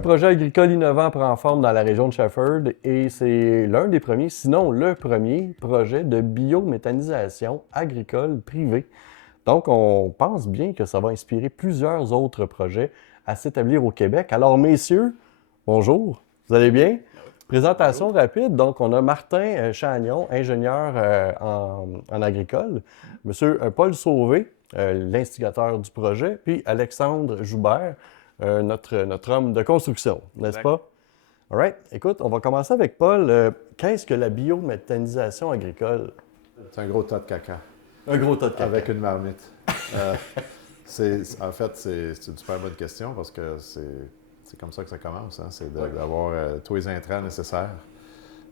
Un projet agricole innovant prend forme dans la région de Shefford et c'est l'un des premiers, sinon le premier projet de biométhanisation agricole privée. Donc, on pense bien que ça va inspirer plusieurs autres projets à s'établir au Québec. Alors, messieurs, bonjour, vous allez bien? Présentation Bonjour. rapide. Donc, on a Martin Chagnon, ingénieur en agricole, Monsieur Paul Sauvé, l'instigateur du projet, puis Alexandre Joubert, notre homme de construction, n'est-ce Exact. pas? All right. Écoute, on va commencer avec Paul. Qu'est-ce que la biométhanisation agricole? C'est un gros tas de caca Un gros tas de caca. avec une marmite. Euh, c'est une super bonne question parce que c'est comme ça que ça commence. Hein? C'est Oui. d'avoir tous les intrants nécessaires.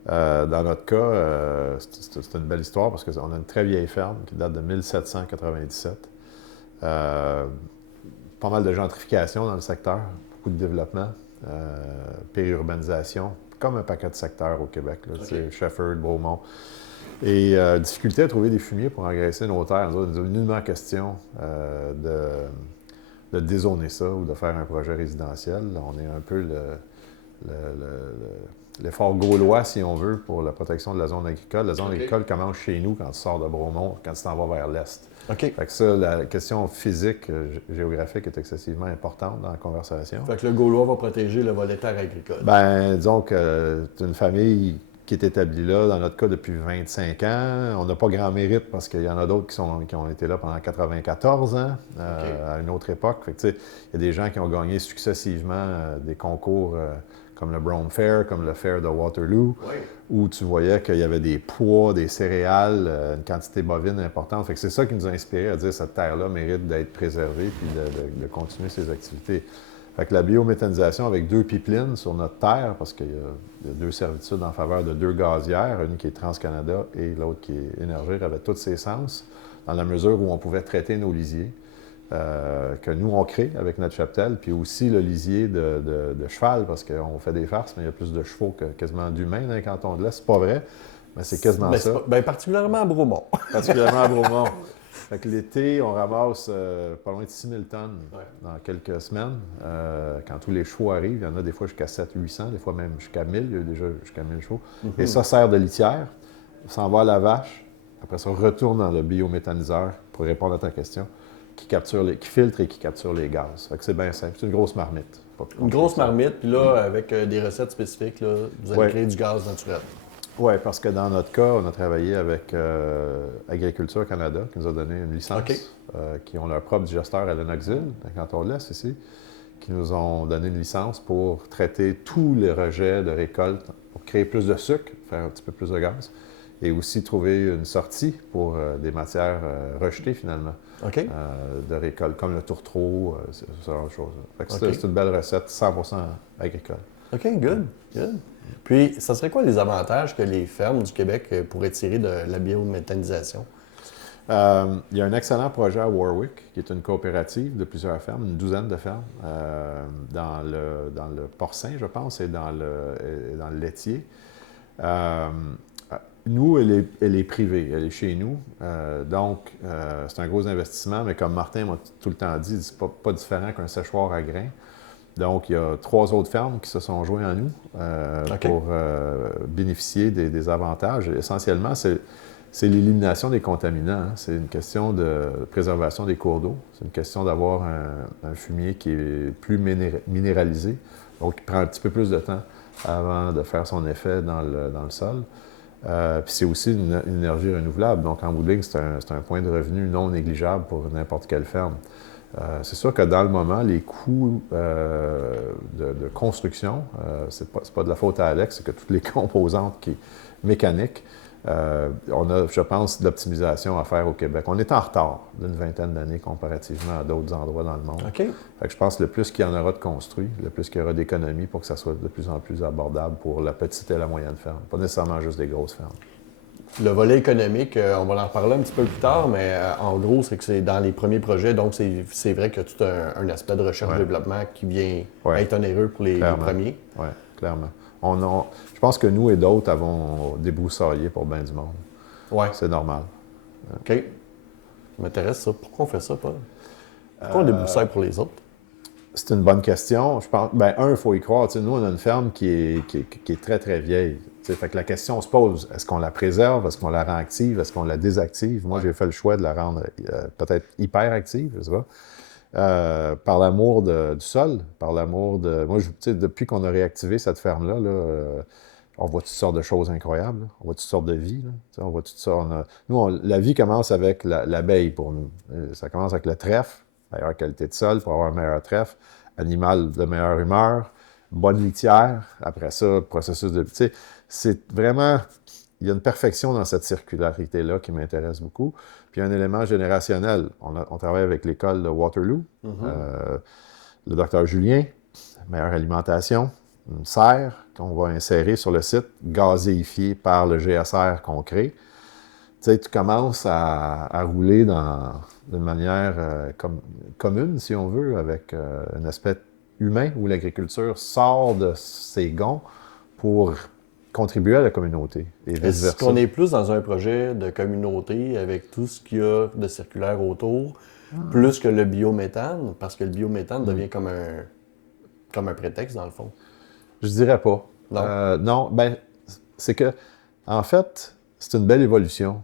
Dans notre cas, c'est une belle histoire parce qu'on a une très vieille ferme qui date de 1797. Euh, Pas mal de gentrification dans le secteur, beaucoup de développement, périurbanisation, comme un paquet de secteurs au Québec. Là, OK. Shefford, Beaumont. Et difficulté à trouver des fumiers pour engraisser nos terres. Nous avons nullement question de dézoner ça ou de faire un projet résidentiel. On est un peu l'effort gaulois, si on veut, pour la protection de la zone agricole. La zone OK. agricole commence chez nous quand tu sors de Bromont, quand tu t'en vas vers l'est. OK. Fait que ça, la question physique, géographique est excessivement importante dans la conversation. Fait que le Gaulois va protéger le volet terre agricole. Ben, disons que c'est une famille qui est établie là, dans notre cas, depuis 25 ans. On n'a pas grand mérite parce qu'il y en a d'autres qui ont été là pendant 94 ans, à une autre époque. Fait que, tu sais, il y a des gens qui ont gagné successivement des concours comme le Brown Fair, comme le Fair de Waterloo, Oui. où tu voyais qu'il y avait des pois, des céréales, une quantité bovine importante. Fait que c'est ça qui nous a inspiré à dire que cette terre-là mérite d'être préservée puis de continuer ses activités. Fait que la biométhanisation avec 2 pipelines sur notre terre, parce qu'il y a 2 servitudes en faveur de 2 gazières, une qui est TransCanada et l'autre qui est Énergir, avait tous ses sens, dans la mesure où on pouvait traiter nos lisiers, que nous, on crée avec notre cheptel, puis aussi le lisier de cheval, parce qu'on fait des farces, mais il y a plus de chevaux que quasiment d'humains dans les cantons de l'Est. C'est pas vrai, mais c'est quasiment Ben, ça. particulièrement à Bromont. Particulièrement à Bromont. Fait que l'été, on ramasse pas loin de 6000 tonnes Ouais. dans quelques semaines. Quand tous les chevaux arrivent, il y en a des fois jusqu'à 700-800, des fois même jusqu'à 1000, il y a déjà jusqu'à 1000 chevaux. Et ça sert de litière, s'en va à la vache, après ça retourne dans le biométhaniseur, pour répondre à ta question, qui filtre et qui capture les gaz. Fait que c'est bien simple, c'est une grosse marmite. Pas plus Une compliqué grosse que ça. marmite, puis là, avec des recettes spécifiques, là, vous allez Ouais. créer du gaz naturel. Oui, parce que dans notre cas, on a travaillé avec Agriculture Canada, qui nous a donné une licence, OK. qui ont leur propre digesteur à Lennoxville, quand on le laisse ici, qui nous ont donné une licence pour traiter tous les rejets de récolte, pour créer plus de sucre, faire un petit peu plus de gaz, et aussi trouver une sortie pour des matières rejetées finalement, OK? de récolte, comme le tourtereau, ce genre de choses. Fait que OK. c'est une belle recette 100% agricole. OK, good. Good. Puis, ça serait quoi les avantages que les fermes du Québec pourraient tirer de la biométhanisation? Il y a un excellent projet à Warwick, qui est une coopérative de plusieurs fermes, une douzaine de fermes, dans le porcin, je pense, et dans le laitier. Nous, elle est privée, elle est chez nous. Donc, c'est un gros investissement, mais comme Martin m'a tout le temps dit, c'est pas différent qu'un séchoir à grains. Donc, il y a 3 autres fermes qui se sont joints à nous OK. pour bénéficier des avantages. Essentiellement, c'est l'élimination des contaminants. Hein. C'est une question de préservation des cours d'eau. C'est une question d'avoir un fumier qui est plus minéralisé, donc qui prend un petit peu plus de temps avant de faire son effet dans le sol. Puis c'est aussi une énergie renouvelable. Donc, en bout de ligne, c'est un point de revenu non négligeable pour n'importe quelle ferme. C'est sûr que dans le moment, les coûts de construction, c'est pas de la faute à Alex, c'est que toutes les composantes mécaniques, on a, je pense, de l'optimisation à faire au Québec. On est en retard d'une vingtaine d'années comparativement à d'autres endroits dans le monde. OK. Fait que je pense que le plus qu'il y en aura de construit, le plus qu'il y aura d'économies pour que ça soit de plus en plus abordable pour la petite et la moyenne ferme. Pas nécessairement juste des grosses fermes. Le volet économique, on va en reparler un petit peu plus tard, mais en gros, c'est que c'est dans les premiers projets, donc c'est vrai qu'il y a tout un aspect de recherche-développement qui vient être onéreux pour les premiers. Oui, clairement. Je pense que nous et d'autres avons débroussaillé pour bien du monde. Oui. C'est normal. OK. Ça m'intéresse ça. Pourquoi on fait ça, Paul? Pourquoi on débroussaille pour les autres? C'est une bonne question. Je pense, il faut y croire. Tu sais, nous, on a une ferme qui est très, très vieille. Tu sais, fait que la question se pose, est-ce qu'on la préserve? Est-ce qu'on la rend active? Est-ce qu'on la désactive? Moi, j'ai fait le choix de la rendre peut-être hyper active, je sais pas. Par l'amour du sol, par l'amour de... Moi, tu sais, depuis qu'on a réactivé cette ferme-là, on voit toutes sortes de choses incroyables, là. On voit toutes sortes de vies, là. Tu sais, on voit toutes sortes... la vie commence avec l'abeille pour nous. Ça commence avec le trèfle, meilleure qualité de sol pour avoir un meilleur trèfle, animal de meilleure humeur, bonne litière, après ça, processus de... Tu sais, c'est vraiment... Il y a une perfection dans cette circularité-là qui m'intéresse beaucoup. Puis un élément générationnel. On travaille avec l'école de Waterloo, le docteur Julien, meilleure alimentation, une serre qu'on va insérer sur le site, gazéifiée par le GSR qu'on crée. Tu sais, tu commences à rouler d'une manière commune, si on veut, avec un aspect humain où l'agriculture sort de ses gonds pour contribuer à la communauté et vice-versa. Est-ce qu'on est plus dans un projet de communauté avec tout ce qu'il y a de circulaire autour, plus que le biométhane? Parce que le biométhane devient comme un prétexte, dans le fond. Je dirais pas. Non? Non, c'est que, en fait, c'est une belle évolution.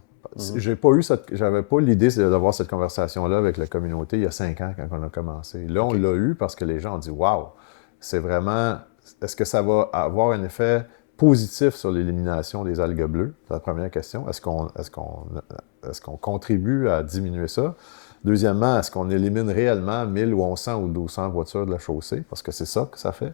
J'avais pas l'idée d'avoir cette conversation-là avec la communauté il y a 5 ans quand on a commencé. Là, on l'a eu parce que les gens ont dit « Wow, c'est vraiment... Est-ce que ça va avoir un effet positif sur l'élimination des algues bleues? » C'est la première question. Est-ce qu'on contribue à diminuer ça? Deuxièmement, est-ce qu'on élimine réellement 1000 ou 1100 ou 1200 voitures de la chaussée? Parce que c'est ça que ça fait.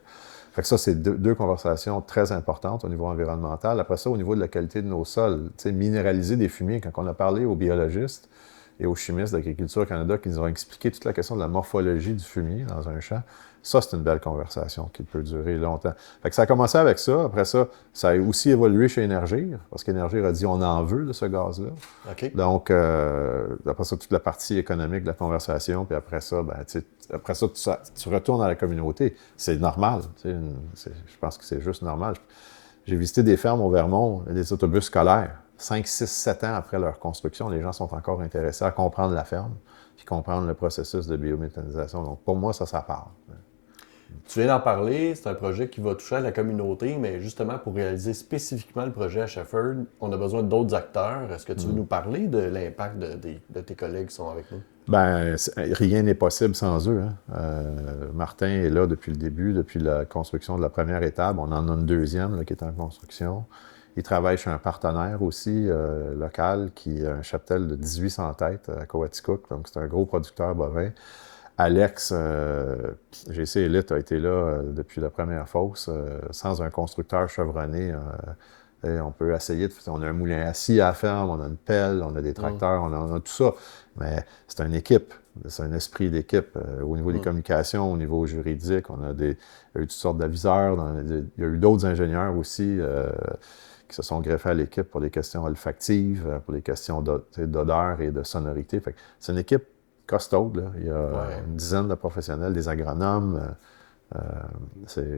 Fait que ça, c'est deux conversations très importantes au niveau environnemental. Après ça, au niveau de la qualité de nos sols, minéraliser des fumiers, quand on a parlé aux biologistes et aux chimistes d'Agriculture Canada qui nous ont expliqué toute la question de la morphologie du fumier dans un champ, ça, c'est une belle conversation qui peut durer longtemps. Fait que ça a commencé avec ça. Après ça, ça a aussi évolué chez Énergir, parce qu'Énergir a dit on en veut de ce gaz-là. OK. Donc, après ça, toute la partie économique de la conversation, puis après ça, tu retournes à la communauté. C'est normal. Je pense que c'est juste normal. J'ai visité des fermes au Vermont, des autobus scolaires. 5, 6, 7 ans après leur construction, les gens sont encore intéressés à comprendre la ferme, puis comprendre le processus de biométhanisation. Donc, pour moi, ça parle. Tu viens d'en parler, c'est un projet qui va toucher à la communauté, mais justement, pour réaliser spécifiquement le projet à Shefford, on a besoin d'autres acteurs. Est-ce que tu veux nous parler de l'impact de tes collègues qui sont avec nous? Rien n'est possible sans eux. Hein. Martin est là depuis le début, depuis la construction de la première étape. On en a une deuxième là, qui est en construction. Il travaille chez un partenaire aussi local qui a un cheptel de 1800 têtes à Coaticook, donc c'est un gros producteur bovin. Alex, GC Elite a été là depuis la première fosse. Sans un constructeur chevronné, on peut essayer on a un moulin assis à la ferme, on a une pelle, on a des tracteurs, on a tout ça. Mais c'est une équipe, c'est un esprit d'équipe. Au niveau des communications, au niveau juridique, il y a eu toutes sortes d'aviseurs. Il y a eu d'autres ingénieurs aussi qui se sont greffés à l'équipe pour des questions olfactives, pour des questions d'odeur et de sonorité. Fait que c'est une équipe costaude, là. Il y a une dizaine de professionnels, des agronomes.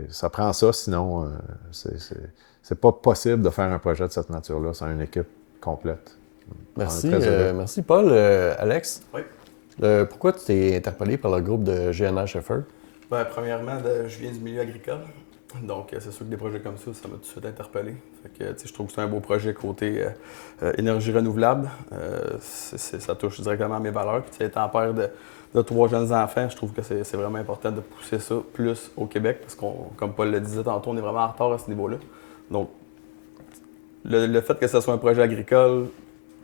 Ça prend ça, sinon c'est pas possible de faire un projet de cette nature-là sans une équipe complète. Merci, merci Paul. Alex? Oui. Pourquoi tu t'es interpellé par le groupe de GNH Shefford? Premièrement, je viens du milieu agricole. Donc, c'est sûr que des projets comme ça m'a tout de suite interpellé. Fait que, je trouve que c'est un beau projet côté énergie renouvelable. Ça touche directement à mes valeurs. Puis, étant père de 3 jeunes enfants, je trouve que c'est vraiment important de pousser ça plus au Québec. Parce comme Paul le disait tantôt, on est vraiment en retard à ce niveau-là. Donc, le fait que ce soit un projet agricole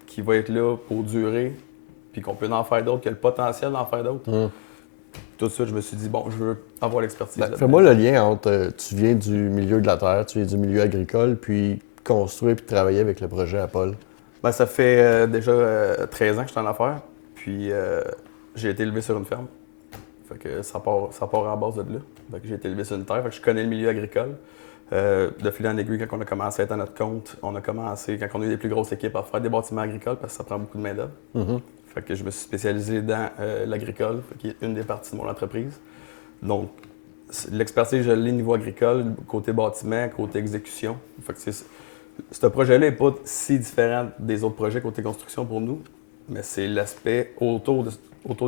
qui va être là pour durer, puis qu'on peut en faire d'autres, qu'il y a le potentiel d'en faire d'autres. Tout de suite, je me suis dit, je veux avoir l'expertise. Fais-moi le lien entre tu viens du milieu de la terre, tu viens du milieu agricole, puis construire puis travailler avec le projet à Paul. Ça fait déjà 13 ans que je suis en affaires, puis j'ai été élevé sur une ferme. Fait que ça part à la base de là. Fait que j'ai été élevé sur une terre, fait que je connais le milieu agricole. De fil en aiguille, quand on a commencé à être à notre compte, on a commencé, quand on a eu les plus grosses équipes, à faire des bâtiments agricoles parce que ça prend beaucoup de main-d'œuvre. Fait que je me suis spécialisé dans l'agricole, qui est une des parties de mon entreprise. Donc, l'expertise, je l'ai niveau agricole, côté bâtiment, côté exécution. Fait que ce projet-là n'est pas si différent des autres projets côté construction pour nous, mais c'est l'aspect autour de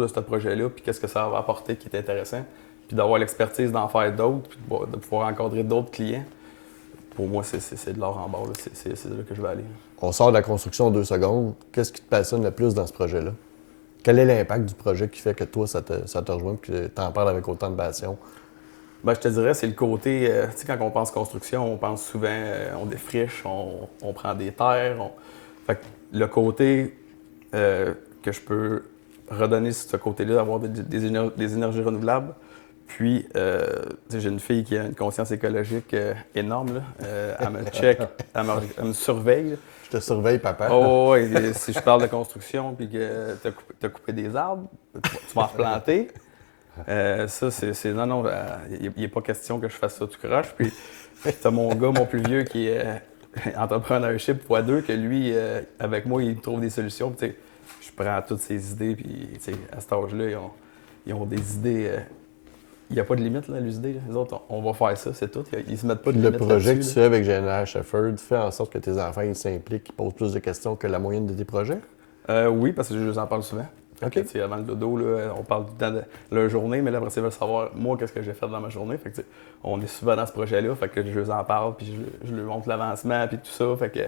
ce projet-là, puis qu'est-ce que ça va apporter qui est intéressant. puis d'avoir l'expertise d'en faire d'autres, puis de pouvoir encadrer d'autres clients, pour moi, c'est de l'or en barre. C'est là que je vais aller. On sort de la construction en 2 secondes. Qu'est-ce qui te passionne le plus dans ce projet-là? Quel est l'impact du projet qui fait que toi, ça te rejoint et que tu en parles avec autant de passion? Ben, je te dirais, c'est le côté, tu sais, quand on pense construction, on pense souvent, on défriche, on prend des terres. Fait que le côté que je peux redonner ce côté-là, d'avoir des énergies renouvelables. Puis, tu sais, j'ai une fille qui a une conscience écologique énorme, là. Elle me check, elle me surveille. Je te surveille, papa. Oh, ouais, si je parle de construction puis que tu as coupé des arbres, tu vas en replanter. Ça, c'est. Non, non, il n'est pas question que je fasse ça tout croche. Puis, tu as mon gars, mon plus vieux, qui est entrepreneurship x2, que lui, avec moi, il trouve des solutions. Puis, tu sais, je prends toutes ces idées, puis, tu sais, à cet âge-là, ils ont des idées. Il n'y a pas de limite, là, les idées. Les autres, on va faire ça, c'est tout. Ils se mettent pas de limite. Le projet que tu fais avec General Shepherd fait en sorte que tes enfants ils s'impliquent, ils posent plus de questions que la moyenne de tes projets? Oui, parce que je en parle souvent. OK. Tu sais, avant le dodo, là, on parle tout le temps de leur journée, mais là, après, ils veulent savoir, moi, qu'est-ce que j'ai fait dans ma journée. Fait que, tu sais, on est souvent dans ce projet-là, fait que je en parle, puis je leur montre l'avancement, puis tout ça. Fait que,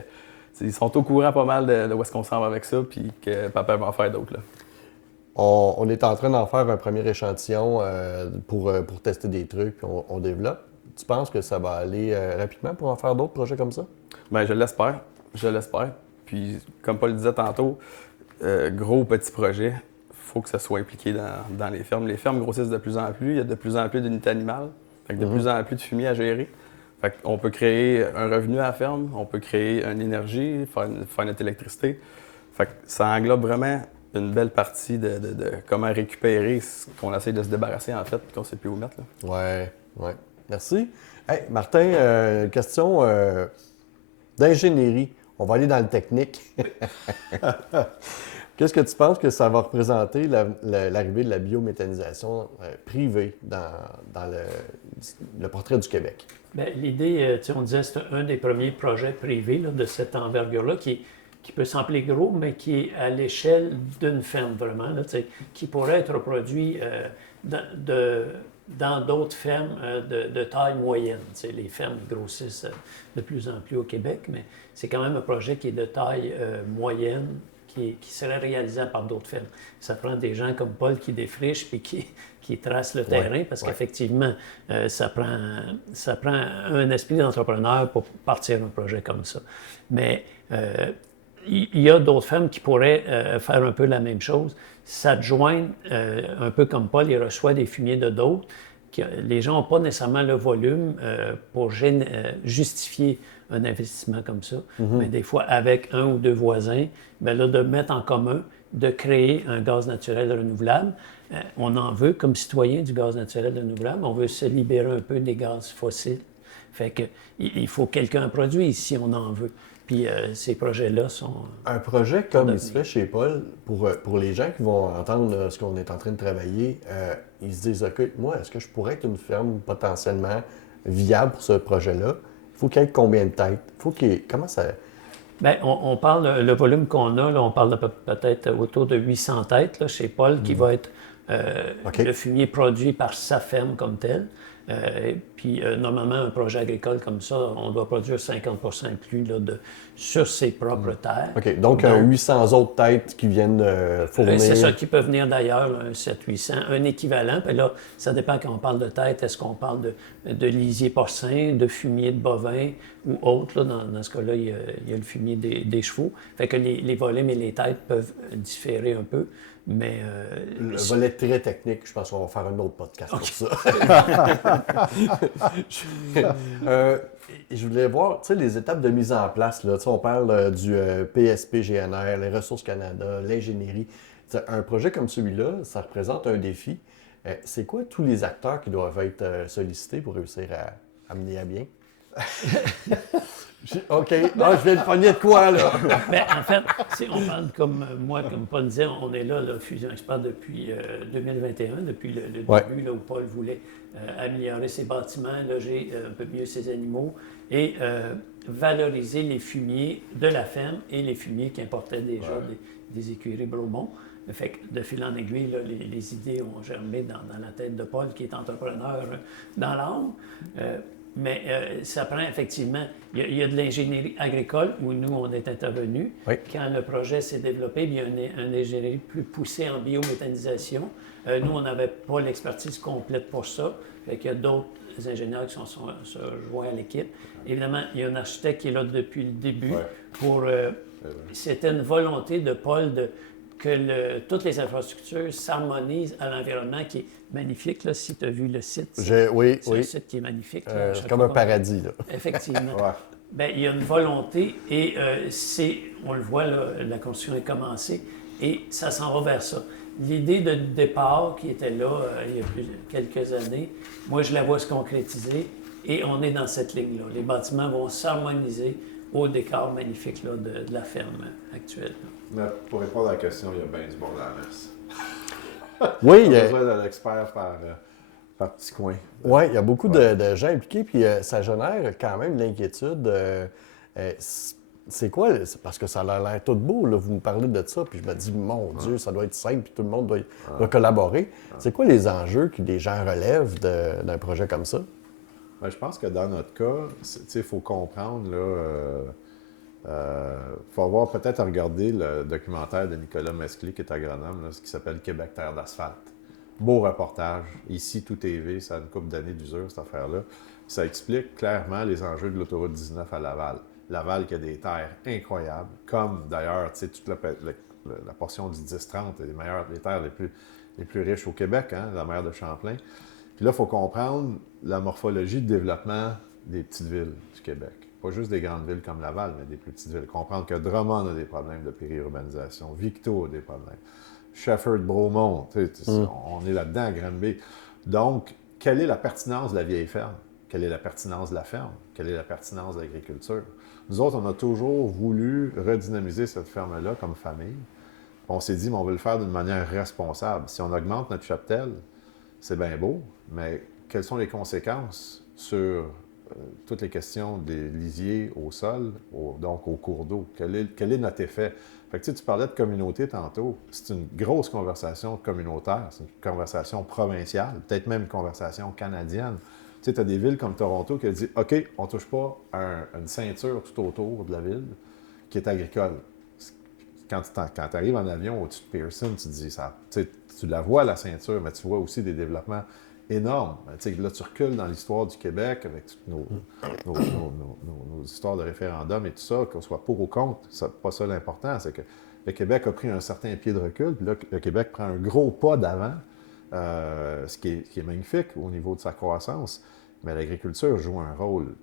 ils sont au courant pas mal de où est-ce qu'on s'en va avec ça, puis que papa va en faire d'autres. Là. On est en train d'en faire un premier échantillon pour tester des trucs, puis on développe. Tu penses que ça va aller rapidement pour en faire d'autres projets comme ça? Bien, je l'espère. Je l'espère. Puis, comme Paul le disait tantôt, gros ou petit projet, il faut que ça soit impliqué dans les fermes. Les fermes grossissent de plus en plus. Il y a de plus en plus d'unités animales. Fait que de plus en plus de fumier à gérer. Fait qu'on peut créer un revenu à la ferme, on peut créer une énergie, faire notre électricité. Fait que ça englobe vraiment une belle partie de comment récupérer ce qu'on essaie de se débarrasser, en fait, puis qu'on ne sait plus où mettre. Là. Oui. Merci. Hey, Martin, question d'ingénierie. On va aller dans le technique. Qu'est-ce que tu penses que ça va représenter l'arrivée de la biométhanisation privée dans le portrait du Québec? Bien, l'idée, on disait, c'est un des premiers projets privés là, de cette envergure-là qui peut sembler gros, mais qui est à l'échelle d'une ferme vraiment, là, qui pourrait être reproduit dans d'autres fermes de taille moyenne. Les fermes grossissent de plus en plus au Québec, mais c'est quand même un projet qui est de taille moyenne, qui serait réalisable par d'autres fermes. Ça prend des gens comme Paul qui défrichent et qui tracent le terrain, parce qu'effectivement, ça prend un esprit d'entrepreneur pour partir un projet comme ça. Mais il y a d'autres fermes qui pourraient faire un peu la même chose, s'adjoindre, un peu comme Paul, il reçoit des fumiers de d'autres. Les gens n'ont pas nécessairement le volume pour justifier un investissement comme ça, mais des fois, avec un ou deux voisins, bien là, de mettre en commun, de créer un gaz naturel renouvelable. On en veut, comme citoyen du gaz naturel renouvelable, on veut se libérer un peu des gaz fossiles. Fait que il faut que quelqu'un produise si on en veut. Puis ces projets-là sont... Un projet comme il se fait chez Paul, pour les gens qui vont entendre ce qu'on est en train de travailler, ils se disent, OK, moi, est-ce que je pourrais être une ferme potentiellement viable pour ce projet-là? Il faut qu'il y ait combien de têtes? Comment ça... Bien, on parle, le volume qu'on a, là, on parle de peut-être autour de 800 têtes là, chez Paul, qui va être le fumier produit par sa ferme comme tel. Puis, normalement, un projet agricole comme ça, on doit produire 50% inclus là, sur ses propres terres. OK. Donc 800 autres têtes qui viennent fournir... C'est ça qui peut venir d'ailleurs, un 700-800, un équivalent. Puis là, ça dépend quand on parle de tête. Est-ce qu'on parle de lisier porcin, de fumier de bovin ou autre? Là, dans ce cas-là, il y a le fumier des chevaux. Fait que les volumes et les têtes peuvent différer un peu. Mais le volet très technique, je pense qu'on va faire un autre podcast pour ça. Je voulais voir, tu sais, les étapes de mise en place. Là, on parle du PSP-GNR, les Ressources Canada, l'ingénierie. Un projet comme celui-là, ça représente un défi. C'est quoi tous les acteurs qui doivent être sollicités pour réussir à mener à bien? OK. Je viens de pogner de quoi, là? Bien, en fait, si on parle comme moi, comme Paul disait, on est là, Fusion Expert, depuis 2021, depuis le début, là, où Paul voulait améliorer ses bâtiments, loger un peu mieux ses animaux et valoriser les fumiers de la ferme et les fumiers qui importaient déjà des écuries Bromont. Fait que de fil en aiguille, là, les idées ont germé dans la tête de Paul, qui est entrepreneur dans l'âme. Mais ça prend effectivement, il y a de l'ingénierie agricole où nous, on est intervenus. Oui. Quand le projet s'est développé, il y a une ingénierie plus poussée en biométhanisation. Nous, on n'avait pas l'expertise complète pour ça. Fait qu'il y a d'autres ingénieurs qui sont joints à l'équipe. Évidemment, il y a un architecte qui est là depuis le début. Ouais. C'était une volonté de Paul que toutes les infrastructures s'harmonisent à l'environnement qui est magnifique. Là, si tu as vu le site, c'est un site qui est magnifique. Là, c'est comme un paradis. Là. Effectivement. Ouais. Bien, il y a une volonté et on le voit, là, la construction est commencée et ça s'en va vers ça. L'idée de départ qui était là il y a quelques années, moi, je la vois se concrétiser et on est dans cette ligne-là. Les bâtiments vont s'harmoniser au décor magnifique là, de la ferme actuelle. Mais pour répondre à la question, il y a bien du bon dans la messe. Oui, Il y a besoin d'un expert par petit coin. Oui, il y a beaucoup de gens impliqués, puis ça génère quand même de l'inquiétude. C'est quoi? C'est parce que ça a l'air tout beau, là. Vous me parlez de ça, puis je me dis, mon Dieu, ça doit être simple, puis tout le monde doit collaborer. C'est quoi les enjeux que les gens relèvent d'un projet comme ça? Ben, je pense que dans notre cas, il faut comprendre, faut avoir peut-être à regarder le documentaire de Nicolas Mescli, qui est agronome, là, ce qui s'appelle Québec terre d'asphalte. Beau reportage. Ici, tout TV, ça a une couple d'années d'usure, cette affaire-là. Ça explique clairement les enjeux de l'autoroute 19 à Laval. Laval qui a des terres incroyables, comme d'ailleurs, toute la portion du 10-30 est les terres les plus riches au Québec, hein, la mer de Champlain. Puis là, il faut comprendre la morphologie de développement des petites villes du Québec. Pas juste des grandes villes comme Laval, mais des plus petites villes. Comprendre que Drummond a des problèmes de périurbanisation, Victo a des problèmes, Shefford, Bromont, on est là-dedans à Granby. Donc, quelle est la pertinence de la vieille ferme? Quelle est la pertinence de la ferme? Quelle est la pertinence de l'agriculture? Nous autres, on a toujours voulu redynamiser cette ferme-là comme famille. On s'est dit, mais on veut le faire d'une manière responsable. Si on augmente notre cheptel, c'est bien beau, mais quelles sont les conséquences sur toutes les questions des lisiers au sol, donc au cours d'eau? Quel est notre effet? Fait que, tu parlais de communauté tantôt. C'est une grosse conversation communautaire, c'est une conversation provinciale, peut-être même une conversation canadienne. Tu sais, tu as des villes comme Toronto qui ont dit « OK, on ne touche pas une ceinture tout autour de la ville qui est agricole. » Quand tu arrives en avion au-dessus de Pearson, tu te dis ça. Tu la vois, la ceinture, mais tu vois aussi des développements énormes. Là, tu recules dans l'histoire du Québec avec toutes nos histoires de référendum et tout ça, qu'on soit pour ou contre, c'est pas ça l'important. C'est que le Québec a pris un certain pied de recul, puis là, le Québec prend un gros pas d'avant, ce qui est magnifique au niveau de sa croissance. Mais l'agriculture joue un rôle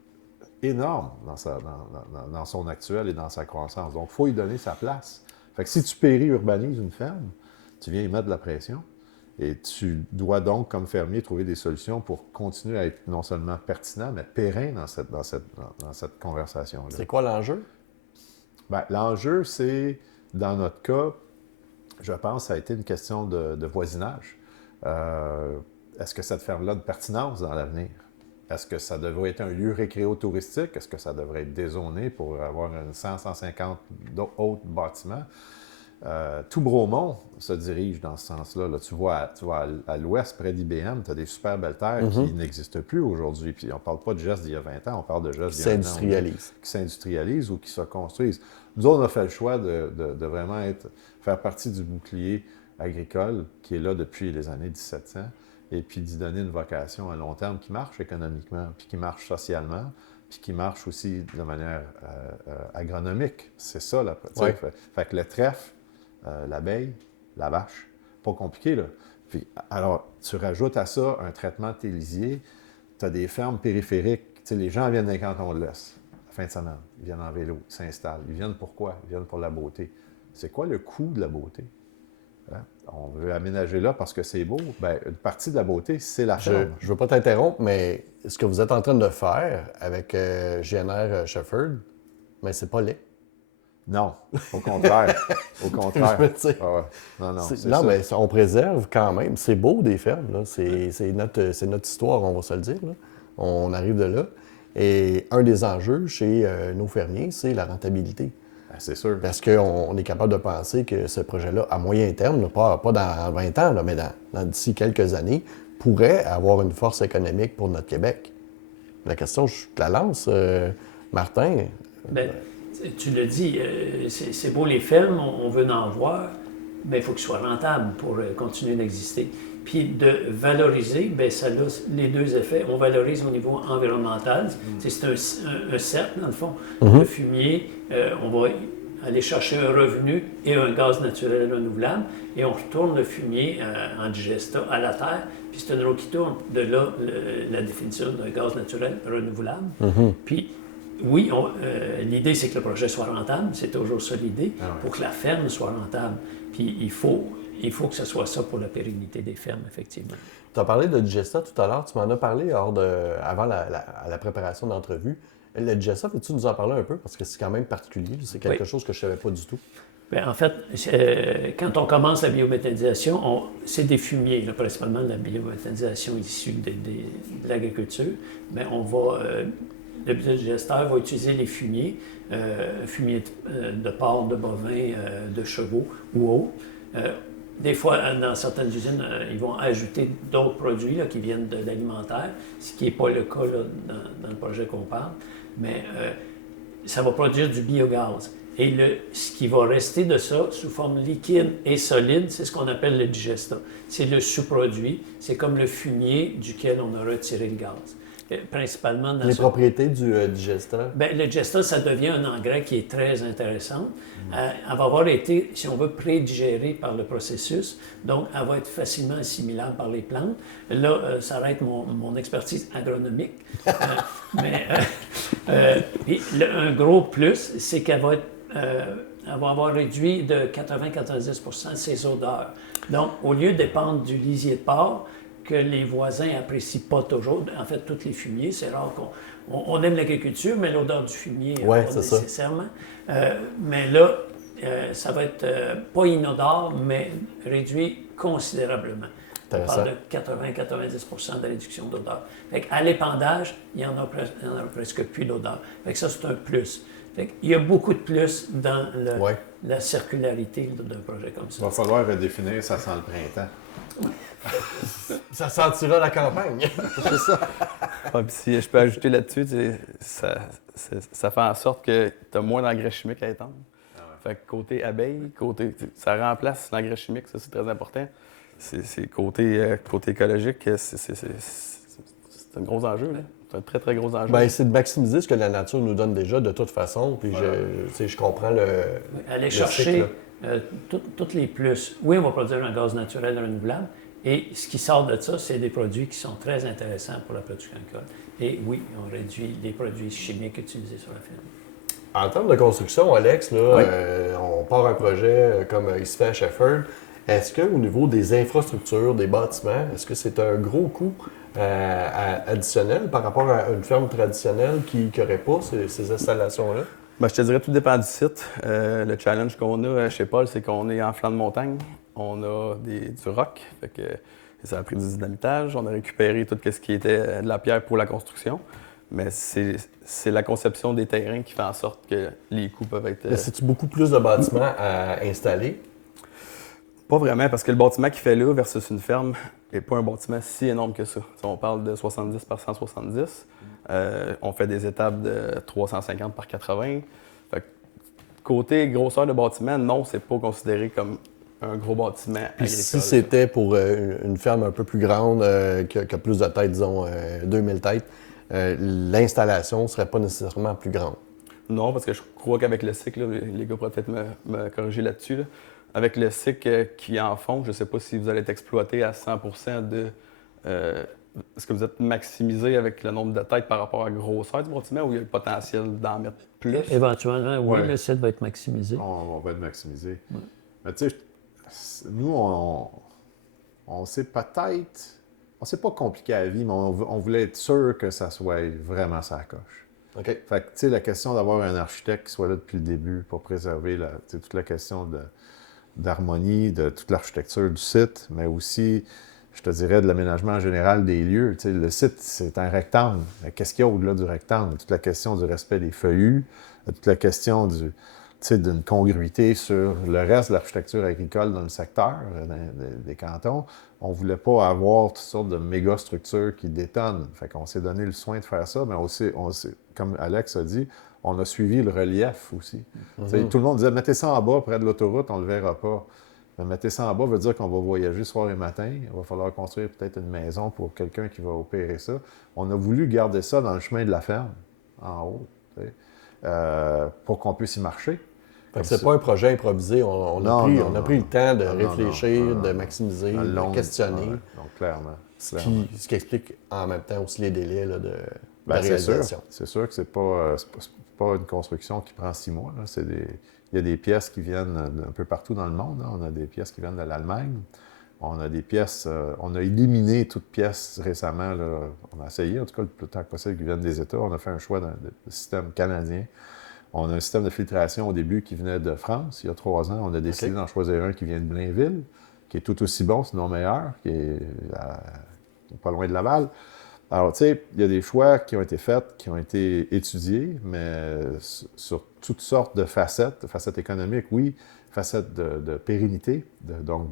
énorme dans son actuel et dans sa croissance. Donc, il faut y donner sa place. Fait que si tu périurbanises une ferme, tu viens y mettre de la pression et tu dois donc, comme fermier, trouver des solutions pour continuer à être non seulement pertinent, mais périn dans cette conversation-là. C'est quoi l'enjeu? Bien, l'enjeu, c'est, dans notre cas, je pense, ça a été une question de voisinage. Est-ce que cette ferme-là a de pertinence dans l'avenir? Est-ce que ça devrait être un lieu récréo-touristique? Est-ce que ça devrait être dézoné pour avoir 100-150 autres bâtiments? Tout Bromont se dirige dans ce sens-là. Là, tu vois à l'ouest, près d'IBM, tu as des super belles terres qui n'existent plus aujourd'hui. Puis on ne parle pas de gestes d'il y a 20 ans, on parle de gestes d'il y a 1 an. Qui s'industrialisent ou qui se construisent. Nous autres, on a fait le choix de vraiment faire partie du bouclier agricole qui est là depuis les années 1700. Et puis d'y donner une vocation à long terme qui marche économiquement, puis qui marche socialement, puis qui marche aussi de manière agronomique. C'est ça, là. Ouais. Fait que le trèfle, l'abeille, la vache, pas compliqué, là. Puis, alors, tu rajoutes à ça un traitement de tes lisiers, tu as des fermes périphériques. T'sais, les gens viennent d'un canton de l'Est, la fin de semaine. Ils viennent en vélo, ils s'installent. Ils viennent pourquoi? Ils viennent pour la beauté. C'est quoi le coût de la beauté? Hein? On veut aménager là parce que c'est beau. Bien, une partie de la beauté, c'est la ferme. Je ne veux pas t'interrompre, mais ce que vous êtes en train de faire avec GNR Shefford, mais c'est pas laid. Non, au contraire. Au contraire. Ah ouais. Non, mais on préserve quand même. C'est beau des fermes. Là. C'est notre histoire, on va se le dire. Là. On arrive de là. Et un des enjeux chez nos fermiers, c'est la rentabilité. C'est sûr. Parce qu'on est capable de penser que ce projet-là, à moyen terme, là, pas dans 20 ans, là, mais d'ici quelques années, pourrait avoir une force économique pour notre Québec. La question, je te la lance, Martin. Bien, tu l'as dit, c'est beau les fermes, on veut en voir, mais il faut qu'ils soient rentables pour continuer d'exister. Puis de valoriser, bien, ça a les deux effets. On valorise au niveau environnemental. C'est un cercle, dans le fond. Le fumier, on va aller chercher un revenu et un gaz naturel renouvelable, et on retourne le fumier en digestat à la terre, puis c'est une roue qui tourne. De là, la définition d'un gaz naturel renouvelable. Puis, oui, l'idée, c'est que le projet soit rentable. C'est toujours ça l'idée, pour que la ferme soit rentable. Puis, il faut que ce soit ça pour la pérennité des fermes, effectivement. Tu as parlé de digestat tout à l'heure. Tu m'en as parlé avant la préparation d'entrevue. Le digestat, peux-tu nous en parler un peu? Parce que c'est quand même particulier. C'est quelque chose que je ne savais pas du tout. Bien, en fait, quand on commence la biométhanisation, c'est des fumiers, là, principalement de la biométhanisation issue de l'agriculture. Mais le biodigesteur va utiliser les fumiers, fumiers de porc, de bovins, de chevaux ou autres. Des fois, dans certaines usines, ils vont ajouter d'autres produits là, qui viennent de l'alimentaire, ce qui n'est pas le cas là, dans le projet qu'on parle. Mais ça va produire du biogaz. Et ce qui va rester de ça, sous forme liquide et solide, c'est ce qu'on appelle le digestat. C'est le sous-produit. C'est comme le fumier duquel on a retiré le gaz. Principalement dans les propriétés du digestat? Bien, le digestat, ça devient un engrais qui est très intéressant. Elle va avoir été, si on veut, prédigérée par le processus. Donc, elle va être facilement assimilable par les plantes. Là, ça arrête mon expertise agronomique. Puis, un gros plus, c'est qu'elle va avoir réduit de 80-90% ses odeurs. Donc, au lieu de dépendre du lisier de porc, que les voisins n'apprécient pas toujours. En fait, tous les fumiers, c'est rare qu'on aime l'agriculture, mais l'odeur du fumier, ouais, pas nécessairement. Mais là, ça va être pas inodore, mais réduit considérablement. On parle de 80-90% de réduction d'odeur. À l'épandage, il n'y en a presque plus d'odeur. Ça, c'est un plus. Il y a beaucoup de plus dans la circularité d'un projet comme ça. Il va falloir redéfinir ça sent le printemps. Ça sentira la campagne. C'est ça. Puis si je peux ajouter là-dessus, ça fait en sorte que tu as moins d'engrais chimiques à étendre. Fait que côté abeille, ça remplace l'engrais chimique, ça c'est très important. C'est côté écologique, c'est un gros enjeu, là. C'est un très, très gros enjeu. Bien, c'est de maximiser ce que la nature nous donne déjà de toute façon. Puis je comprends aller chercher tous les plus. Oui, on va produire un gaz naturel renouvelable. Et ce qui sort de ça, c'est des produits qui sont très intéressants pour la production agricole. Et oui, on réduit les produits chimiques utilisés sur la ferme. En termes de construction, Alex, là, on part un projet comme il se fait à Shefford. Est-ce qu'au niveau des infrastructures, des bâtiments, est-ce que c'est un gros coût additionnel par rapport à une ferme traditionnelle qui n'aurait pas ces installations-là? Bien, je te dirais, tout dépend du site. Le challenge qu'on a chez Paul, c'est qu'on est en flanc de montagne. On a du roc, fait que ça a pris du dynamitage. On a récupéré tout ce qui était de la pierre pour la construction. Mais c'est la conception des terrains qui fait en sorte que les coûts peuvent être... C'est-tu beaucoup plus de bâtiments à installer? Pas vraiment, parce que le bâtiment qu'il fait là versus une ferme n'est pas un bâtiment si énorme que ça. On parle de 70 par 170. On fait des étapes de 350 par 80. Fait que, côté grosseur de bâtiment, non, c'est pas considéré comme un gros bâtiment agricole. Si c'était pour une ferme un peu plus grande, qui a plus de têtes, disons 2000 têtes, l'installation ne serait pas nécessairement plus grande. Non, parce que je crois qu'avec le cycle, là, les gars pourraient peut-être me corriger là-dessus, là. Avec le cycle qui est en fond, je ne sais pas si vous allez être exploité à 100% de... Est-ce que vous êtes maximisé avec le nombre de têtes par rapport à la grosseur du bâtiment ou il y a le potentiel d'en mettre plus? Éventuellement, oui, le site va être maximisé. On va être maximisé. Ouais. Mais tu sais, nous, on sait peut-être... On s'est pas compliqué la vie, mais on voulait être sûr que ça soit vraiment sa coche. OK. Fait que, tu sais, la question d'avoir un architecte qui soit là depuis le début pour préserver toute la question d'harmonie, de toute l'architecture du site, mais aussi, je te dirais, de l'aménagement général des lieux. Tu sais, le site, c'est un rectangle. Mais qu'est-ce qu'il y a au-delà du rectangle? Toute la question du respect des feuillus, toute la question d'une congruité sur le reste de l'architecture agricole dans le secteur, des cantons. On ne voulait pas avoir toutes sortes de méga structures qui détonnent. Fait qu'on s'est donné le soin de faire ça, mais aussi, comme Alex a dit, on a suivi le relief aussi. Tout le monde disait, mettez ça en bas près de l'autoroute, on ne le verra pas. Mais mettez ça en bas veut dire qu'on va voyager soir et matin. Il va falloir construire peut-être une maison pour quelqu'un qui va opérer ça. On a voulu garder ça dans le chemin de la ferme, en haut, pour qu'on puisse y marcher. Fait que c'est pas un projet improvisé. On a pris le temps de réfléchir, de maximiser, de questionner. Donc, clairement. Ce qui explique en même temps aussi les délais là, de c'est réalisation. C'est sûr que c'est pas une construction qui prend 6 mois. Là. Il y a des pièces qui viennent un peu partout dans le monde. Là. On a des pièces qui viennent de l'Allemagne. On a des pièces... on a éliminé toute pièce récemment. Là. On a essayé, en tout cas, le plus tard que possible, qui viennent des États. On a fait un choix d'un système canadien. On a un système de filtration au début qui venait de France, il y a 3 ans. On a décidé d'en choisir un qui vient de Blainville, qui est tout aussi bon, sinon meilleur, qui est pas loin de Laval. Alors, tu sais, il y a des choix qui ont été faits, qui ont été étudiés, mais sur toutes sortes de facettes économiques, oui, facettes de pérennité, donc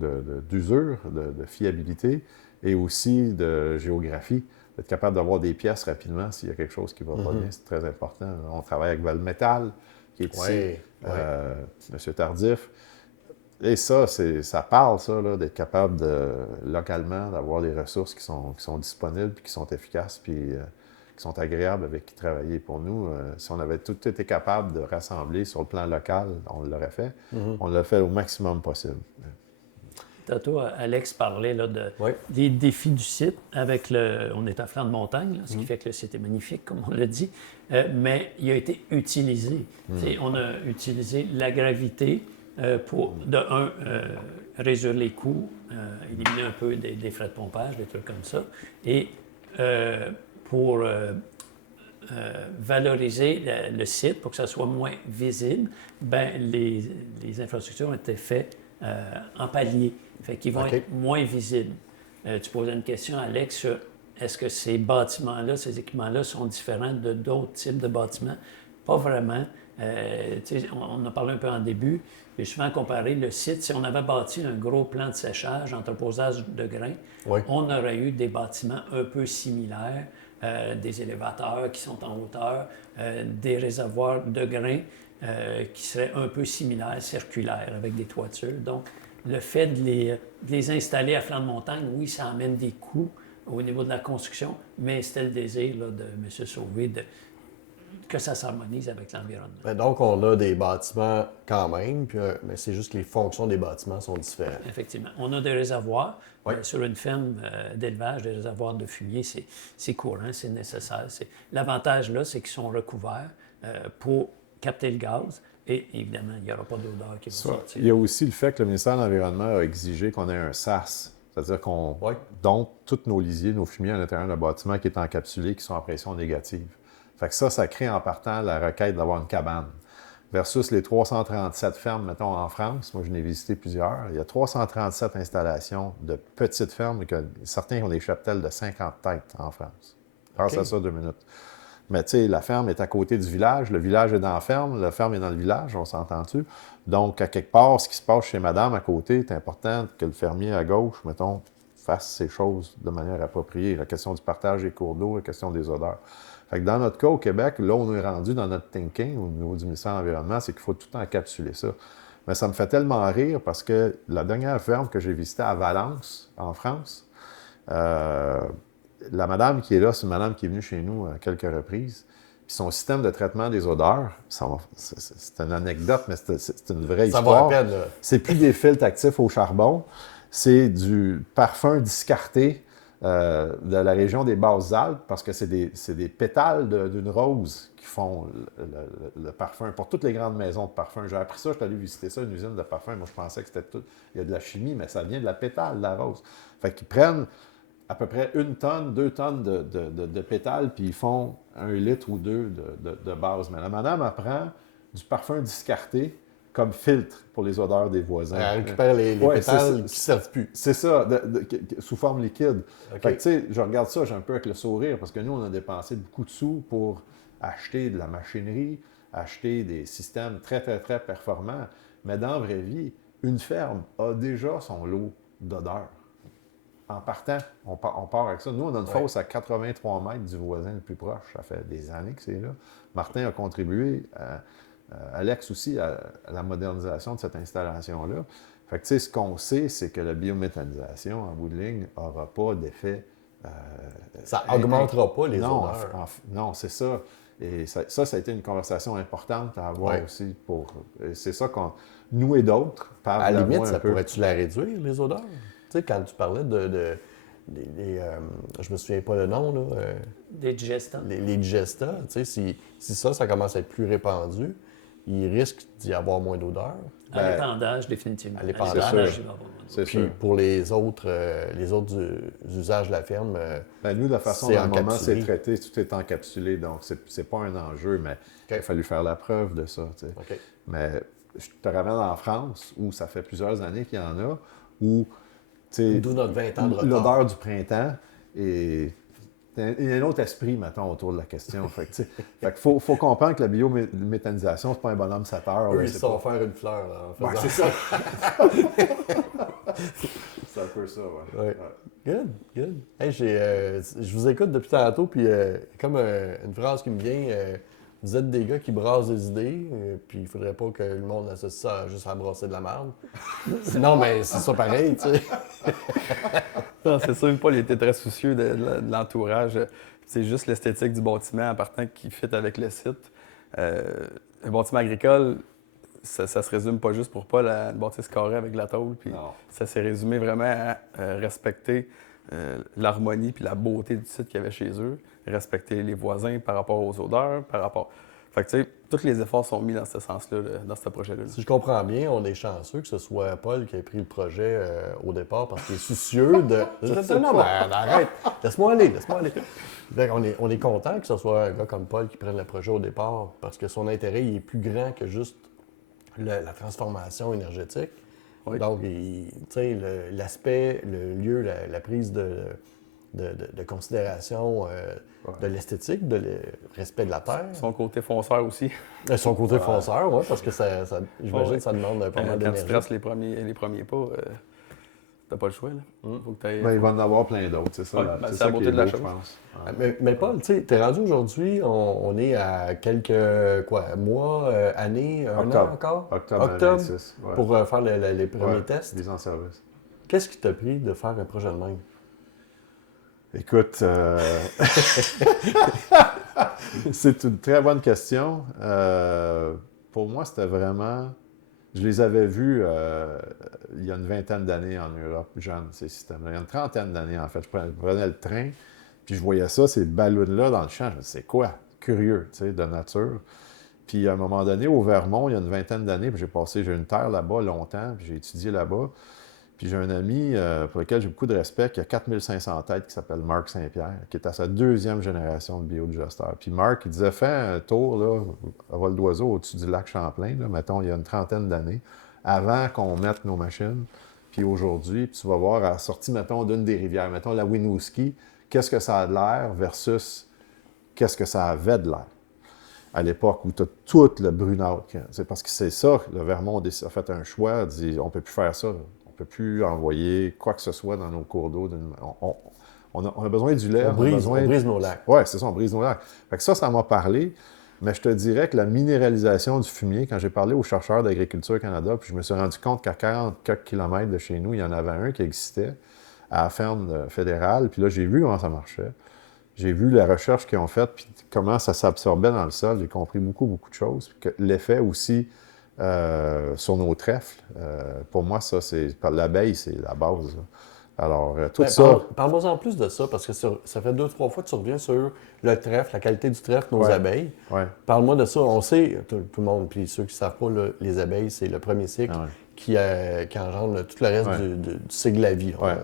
d'usure, de fiabilité, et aussi de géographie. D'être capable d'avoir des pièces rapidement s'il y a quelque chose qui va pas bien, c'est très important. On travaille avec Valmetal, qui est ici, M. Tardif. Et ça, ça parle, ça, d'être capable localement d'avoir des ressources qui sont disponibles, puis qui sont efficaces, puis qui sont agréables avec qui travailler. Pour nous, si on avait tout été capable de rassembler sur le plan local, on l'aurait fait. On l'a fait au maximum possible. Tantôt, Alex parlait là, des défis du site. On est à flanc de montagne, là, ce qui fait que le site est magnifique, comme on l'a dit, mais il a été utilisé. On a utilisé la gravité pour, réduire les coûts, éliminer un peu des frais de pompage, des trucs comme ça, et pour valoriser le site, pour que ça soit moins visible, les infrastructures ont été faites en palier. Fait qu'ils vont être moins visibles. Tu posais une question, Alex, sur est-ce que ces bâtiments-là, ces équipements-là sont différents de d'autres types de bâtiments? Pas vraiment. On en a parlé un peu en début. J'ai souvent comparé le site. Si on avait bâti un gros plan de séchage, entreposage de grains, on aurait eu des bâtiments un peu similaires, des élévateurs qui sont en hauteur, des réservoirs de grains qui seraient un peu similaires, circulaires, avec des toitures. Donc, le fait de les installer à flanc de montagne, oui, ça amène des coûts au niveau de la construction, mais c'était le désir là, de M. Sauvé que ça s'harmonise avec l'environnement. Donc, on a des bâtiments quand même, mais c'est juste que les fonctions des bâtiments sont différentes. Effectivement. On a des réservoirs. Sur une ferme d'élevage, des réservoirs de fumier, c'est courant, c'est nécessaire. L'avantage, là, c'est qu'ils sont recouverts pour capter le gaz. Et évidemment, il n'y aura pas d'odeur qui va sortir. Il y a aussi le fait que le ministère de l'Environnement a exigé qu'on ait un SAS. C'est-à-dire qu'on dompe tous nos lisiers, nos fumiers à l'intérieur d'un bâtiment qui est encapsulé, qui sont en pression négative. Fait que ça crée en partant la requête d'avoir une cabane. Versus les 337 fermes, mettons, en France. Moi, je n'ai visité plusieurs. Il y a 337 installations de petites fermes. Certains ont des cheptels de 50 têtes en France. Pense à ça 2 minutes. Mais tu sais, la ferme est à côté du village, le village est dans la ferme est dans le village, on s'entend-tu? Donc, à quelque part, ce qui se passe chez madame à côté, c'est important que le fermier à gauche, mettons, fasse ces choses de manière appropriée. La question du partage des cours d'eau, la question des odeurs. Fait que dans notre cas, au Québec, là, on est rendu dans notre thinking au niveau du ministère de l'Environnement, c'est qu'il faut tout encapsuler ça. Mais ça me fait tellement rire parce que la dernière ferme que j'ai visitée à Valence, en France, la madame qui est là, c'est une madame qui est venue chez nous à quelques reprises. Puis son système de traitement des odeurs, c'est une anecdote, mais c'est une vraie histoire. Ça vaut la peine, là. C'est plus des filtres actifs au charbon, c'est du parfum discarté de la région des Basses-Alpes, parce que c'est des pétales d'une rose qui font le parfum pour toutes les grandes maisons de parfum. J'ai appris ça, je suis allé visiter ça, une usine de parfum. Moi, je pensais que c'était tout. Il y a de la chimie, mais ça vient de la pétale de la rose. Fait qu'ils prennent à peu près 1 tonne, 2 tonnes de pétales, puis ils font 1 litre ou 2 de base. Mais la madame apprend du parfum discarté comme filtre pour les odeurs des voisins. Elle récupère les pétales qui ne servent plus. C'est ça, sous forme liquide. Okay. Fait que, tu sais, je regarde ça, j'ai un peu avec le sourire, parce que nous, on a dépensé beaucoup de sous pour acheter de la machinerie, acheter des systèmes très, très, très performants. Mais dans la vraie vie, une ferme a déjà son lot d'odeurs. En partant, on part avec ça. Nous, on a une fosse à 83 mètres du voisin le plus proche. Ça fait des années que c'est là. Martin a contribué, Alex aussi, à la modernisation de cette installation-là. Fait que, tu sais, ce qu'on sait, c'est que la biométhanisation, en bout de ligne, n'aura pas d'effet. Ça n'augmentera pas les odeurs. Non, c'est ça. Et ça a été une conversation importante à avoir aussi. C'est ça qu'on. Nous et d'autres parlent. À la limite, ça pourrait-tu la réduire, les odeurs? Tu sais, quand tu parlais je me souviens pas le nom, là. Des digestants. Les digestants, tu sais, si ça commence à être plus répandu, il risque d'y avoir moins d'odeur. À l'épandage, définitivement. À l'épandage, il va y avoir moins c'est Puis sûr. pour les autres usages de la ferme, Nous, de la façon dont le moment c'est traité, tout est encapsulé, donc c'est pas un enjeu, mais il a fallu faire la preuve de ça. Tu sais. OK. Mais je te ramène en France, où ça fait plusieurs années qu'il y en a, où tu sais, d'où notre 20 ans de retard. l'odeur du printemps et il y a un autre esprit, mettons, autour de la question. Fait qu'il faut comprendre que la biométhanisation, c'est pas un bonhomme 7 heures. Eux, ils savent faire une fleur, là, en faisant c'est ça. C'est un peu ça, ouais. Good, good. Hey, je vous écoute depuis tantôt, puis comme une phrase qui me vient, vous êtes des gars qui brassent des idées, puis il faudrait pas que le monde associe ça juste à brasser de la merde. Sinon, mais c'est ça pareil, tu sais. Non, c'est sûr, Paul était très soucieux de l'entourage. C'est juste l'esthétique du bâtiment en partant qui fit avec le site. Un bâtiment agricole, ça se résume pas juste pour Paul à une bâtisse carrée avec de la tôle. Puis ça s'est résumé vraiment à respecter l'harmonie puis la beauté du site qu'il y avait chez eux, respecter les voisins par rapport aux odeurs, par rapport... Fait que, tu sais, tous les efforts sont mis dans ce sens-là, dans ce projet-là. Si je comprends bien, on est chanceux que ce soit Paul qui ait pris le projet au départ parce qu'il est soucieux de... Non, mais arrête! Laisse-moi aller. Donc, on est content que ce soit un gars comme Paul qui prenne le projet au départ parce que son intérêt il est plus grand que juste la transformation énergétique. Oui. Donc, tu sais, l'aspect, le lieu, la prise de considération de l'esthétique, de respect de la terre. Son côté fonceur aussi. Son côté fonceur, oui, parce que j'imagine que ça demande pas mal Quand tu d'énergie. traces les premiers pas, t'as pas le choix. Là. Faut que Ben, il va en avoir plein d'autres, c'est ça. Ouais, c'est la ça beauté qui est de la beau, chose. je pense. Mais Paul, tu sais, t'es rendu aujourd'hui, on est à quelques mois, années, un an encore? Octobre 2026, ouais. Pour faire les premiers tests. Mise en service. Qu'est-ce qui t'a pris de faire un projet de même? Écoute, c'est une très bonne question. Pour moi, c'était vraiment... Je les avais vus il y a une vingtaine d'années en Europe, jeunes, ces systèmes-là. Il y a une trentaine d'années, en fait. Je prenais le train, puis je voyais ça, ces ballons-là dans le champ. Je me disais, c'est quoi? Curieux, tu sais, de nature. Puis à un moment donné, au Vermont, il y a une vingtaine d'années, puis j'ai une terre là-bas longtemps, puis j'ai étudié là-bas. Puis j'ai un ami pour lequel j'ai beaucoup de respect, qui a 4500 têtes, qui s'appelle Marc Saint-Pierre, qui est à sa deuxième génération de biodigesteurs. Puis Marc, il disait, fais un tour là, à vol d'oiseau au-dessus du lac Champlain, là, mettons, il y a une trentaine d'années, avant qu'on mette nos machines. Puis aujourd'hui, puis tu vas voir, à la sortie, mettons, d'une des rivières, mettons la Winooski, qu'est-ce que ça a de l'air versus qu'est-ce que ça avait de l'air. À l'époque où tu as tout le brunâtre. C'est parce que c'est ça, le Vermont a fait un choix, dit, on ne peut plus faire ça. On ne peut plus envoyer quoi que ce soit dans nos cours d'eau. On a besoin du lait. On brise nos lacs. Oui, c'est ça, on brise nos lacs. Fait que ça m'a parlé. Mais je te dirais que la minéralisation du fumier, quand j'ai parlé aux chercheurs d'Agriculture Canada, puis je me suis rendu compte qu'à 40 quelques kilomètres de chez nous, il y en avait un qui existait à la ferme fédérale. Puis là, j'ai vu comment ça marchait. J'ai vu la recherche qu'ils ont faite, puis comment ça s'absorbait dans le sol. J'ai compris beaucoup, beaucoup de choses. Puis que l'effet aussi sur nos trèfles, pour moi, ça, l'abeille, c'est la base. Là. Alors, tout ça... Parle-moi en plus de ça, parce que ça fait 2-3 fois que tu reviens sur le trèfle, la qualité du trèfle, nos abeilles. Ouais. Parle-moi de ça. On sait, tout le monde, puis ceux qui ne savent pas, là, les abeilles, c'est le premier cycle qui engendre tout le reste du cycle de la vie. Ouais.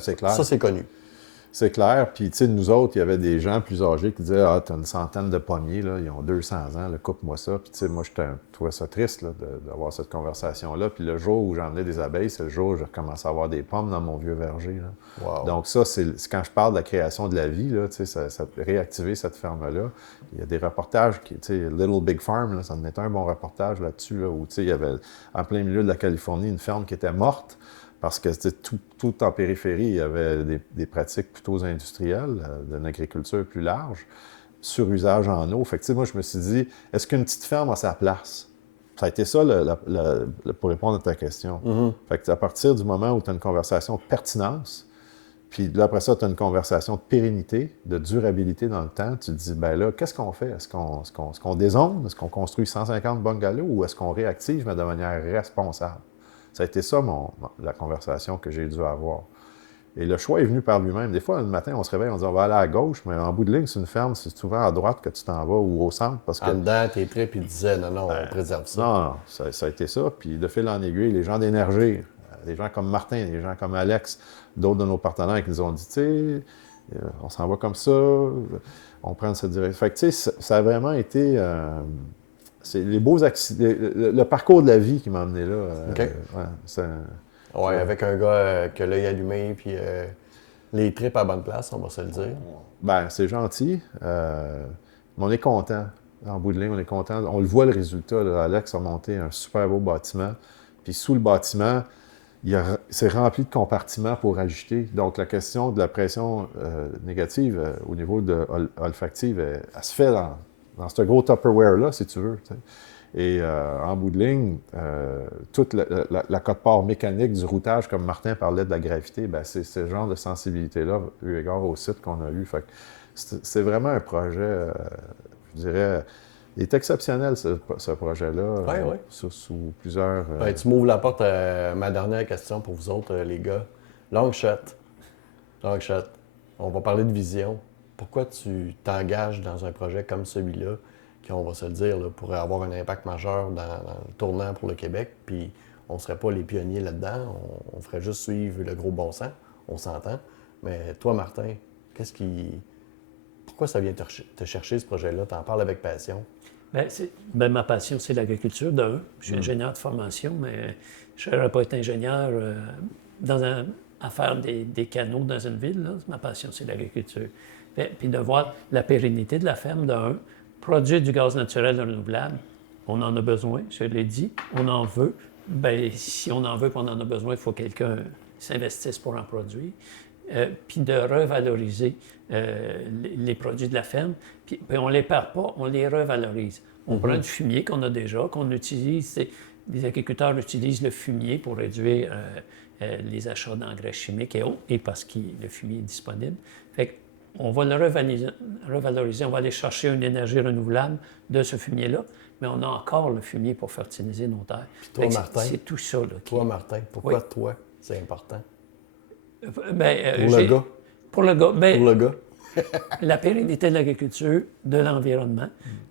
C'est clair. Ça, c'est connu. C'est clair. Puis, tu sais, nous autres, il y avait des gens plus âgés qui disaient « Ah, t'as une centaine de pommiers, là, ils ont 200 ans, là, coupe-moi ça. » Puis, tu sais, moi, je trouvais ça triste là, d'avoir cette conversation-là. Puis le jour où j'emmenais des abeilles, c'est le jour où j'ai recommencé à avoir des pommes dans mon vieux verger. Là. Wow. Donc ça, c'est quand je parle de la création de la vie, là, tu sais, réactiver cette ferme-là. Il y a des reportages, tu sais, Little Big Farm, là, ça en était un bon reportage là-dessus, là, où, tu sais, il y avait, en plein milieu de la Californie, une ferme qui était morte. Parce que tout en périphérie, il y avait des pratiques plutôt industrielles, d'une agriculture plus large, surusage en eau. Fait que, moi, je me suis dit, est-ce qu'une petite ferme a sa place? Ça a été ça pour répondre à ta question. Mm-hmm. Fait que à partir du moment où tu as une conversation de pertinence, puis là, après ça, tu as une conversation de pérennité, de durabilité dans le temps, tu te dis, ben là, qu'est-ce qu'on fait? Est-ce qu'on dézone? Est-ce qu'on construit 150 bungalows ou est-ce qu'on réactive, mais de manière responsable? Ça a été ça, la conversation que j'ai dû avoir. Et le choix est venu par lui-même. Des fois, le matin, on se réveille, on dit on va aller à gauche, mais en bout de ligne, c'est une ferme, c'est souvent à droite que tu t'en vas ou au centre. Parce que, En dedans, tes tripes, ils disaient non, on préserve ça. Non, ça a été ça. Puis de fil en aiguille, les gens d'énergie, des gens comme Martin, des gens comme Alex, d'autres de nos partenaires qui nous ont dit, tu sais, on s'en va comme ça, on prend cette direction. Fait que, tu sais, ça a vraiment été. C'est les beaux accidents, le parcours de la vie qui m'a amené là. OK. Ouais, avec un gars qui a l'œil allumé, puis les tripes à bonne place, on va se le dire. Ben, c'est gentil, mais on est content. En bout de ligne, on est content. On le voit, le résultat. Là. Alex a monté un super beau bâtiment. Puis sous le bâtiment, c'est rempli de compartiments pour ajouter. Donc, la question de la pression négative au niveau olfactive, elle se fait dans ce gros Tupperware-là, si tu veux. T'sais. Et en bout de ligne, toute la cote-part mécanique du routage, comme Martin parlait de la gravité, ben c'est ce genre de sensibilité-là, eu égard au site qu'on a eu. Fait que c'est vraiment un projet, je dirais, il est exceptionnel, ce projet-là, Ouais. sous plusieurs... Ben, tu m'ouvres la porte à ma dernière question pour vous autres, les gars. Long shot. On va parler de vision. Pourquoi tu t'engages dans un projet comme celui-là, qui, on va se le dire, là, pourrait avoir un impact majeur dans le tournant pour le Québec, puis on ne serait pas les pionniers là-dedans, on ferait juste suivre le gros bon sens, on s'entend. Mais toi, Martin, pourquoi ça vient te chercher, ce projet-là? Tu en parles avec passion. Ma passion, c'est l'agriculture, d'un. Je suis ingénieur de formation, mais je n'aurais pas été ingénieur à faire des canaux dans une ville. Là. Ma passion, c'est l'agriculture. Puis de voir la pérennité de la ferme, d'un. Produire du gaz naturel renouvelable, on en a besoin, je l'ai dit, on en veut. Bien, si on en veut et on en a besoin, il faut que quelqu'un s'investisse pour en produire. Puis de revaloriser les produits de la ferme. Puis on ne les perd pas, on les revalorise. On prend du fumier qu'on a déjà, qu'on utilise. Les agriculteurs utilisent le fumier pour réduire les achats d'engrais chimiques et autres, et parce que le fumier est disponible. Fait on va le revaloriser, on va aller chercher une énergie renouvelable de ce fumier-là, mais on a encore le fumier pour fertiliser nos terres. Puis toi, Martin, c'est tout ça. Là, toi, Martin, pourquoi toi, c'est important? Pour le gars. Pour le gars. La pérennité de l'agriculture, de l'environnement.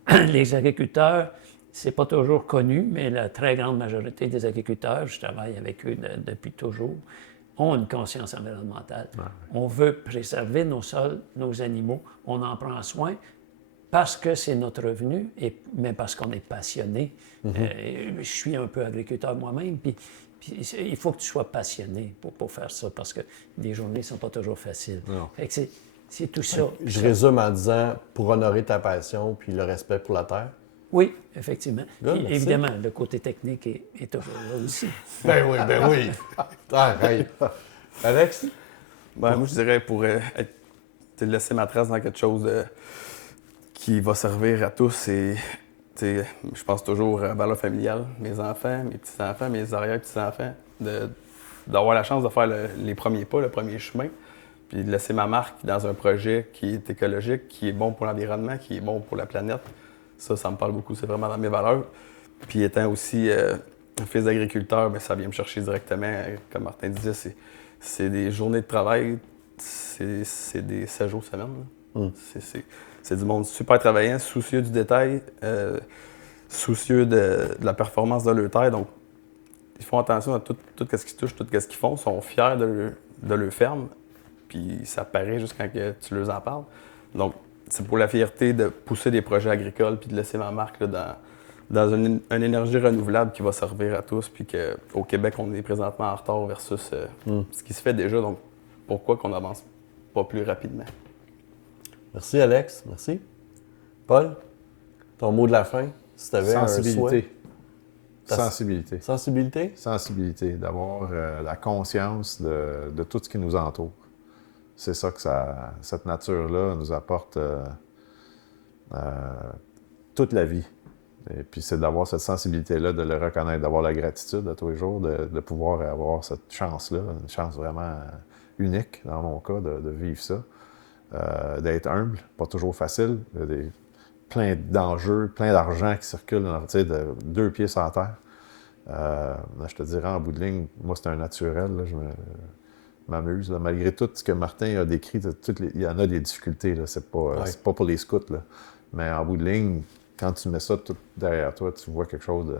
Les agriculteurs, c'est pas toujours connu, mais la très grande majorité des agriculteurs, je travaille avec eux depuis toujours, ont une conscience environnementale. Ouais. On veut préserver nos sols, nos animaux, on en prend soin parce que c'est notre revenu, mais parce qu'on est passionné. Je suis un peu agriculteur moi-même, puis il faut que tu sois passionné pour faire ça, parce que les journées ne sont pas toujours faciles. Fait que c'est tout ça. Je résume en disant, pour honorer ta passion puis le respect pour la terre. Oui, effectivement. Good, évidemment, le côté technique est toujours là aussi. Ben oui. Arrête. Alex? Ben, moi, je dirais pour laisser ma trace dans quelque chose qui va servir à tous. Et, je pense toujours à valeur familiale, mes enfants, mes petits-enfants, mes arrière-petits-enfants, d'avoir la chance de faire les premiers pas, le premier chemin, puis de laisser ma marque dans un projet qui est écologique, qui est bon pour l'environnement, qui est bon pour la planète. Ça me parle beaucoup, c'est vraiment dans mes valeurs. Puis étant aussi un fils d'agriculteur, bien, ça vient me chercher directement. Comme Martin disait, c'est des journées de travail, c'est des 7 jours semaine. C'est du monde super travaillant, soucieux du détail, soucieux de la performance de leur terre. Donc, ils font attention à tout ce qui touche, tout ce qu'ils font. Ils sont fiers de leur ferme. puis ça paraît juste quand que tu leur en parles. Donc, c'est pour la fierté de pousser des projets agricoles puis de laisser ma marque là, dans une énergie renouvelable qui va servir à tous, puis qu'au Québec, on est présentement en retard versus ce qui se fait déjà. Donc, pourquoi qu'on n'avance pas plus rapidement? Merci, Alex. Merci. Paul, ton mot de la fin, si tu avais un souhait. Sensibilité. Sensibilité? Sensibilité, d'avoir la conscience de tout ce qui nous entoure. C'est ça que cette nature-là nous apporte toute la vie. Et puis c'est d'avoir cette sensibilité-là, de le reconnaître, d'avoir la gratitude à tous les jours, de pouvoir avoir cette chance-là, une chance vraiment unique dans mon cas, de vivre ça. D'être humble, pas toujours facile. Il y a plein d'enjeux, plein d'argent qui circule, de 2 pieds sur la terre. Je te dirais, en bout de ligne, moi, c'est un naturel. Là, je m'amuse. Là. Malgré tout ce que Martin a décrit, il y en a des difficultés. Là. C'est pas pour les scouts. Là. Mais en bout de ligne, quand tu mets ça tout derrière toi, tu vois quelque chose de...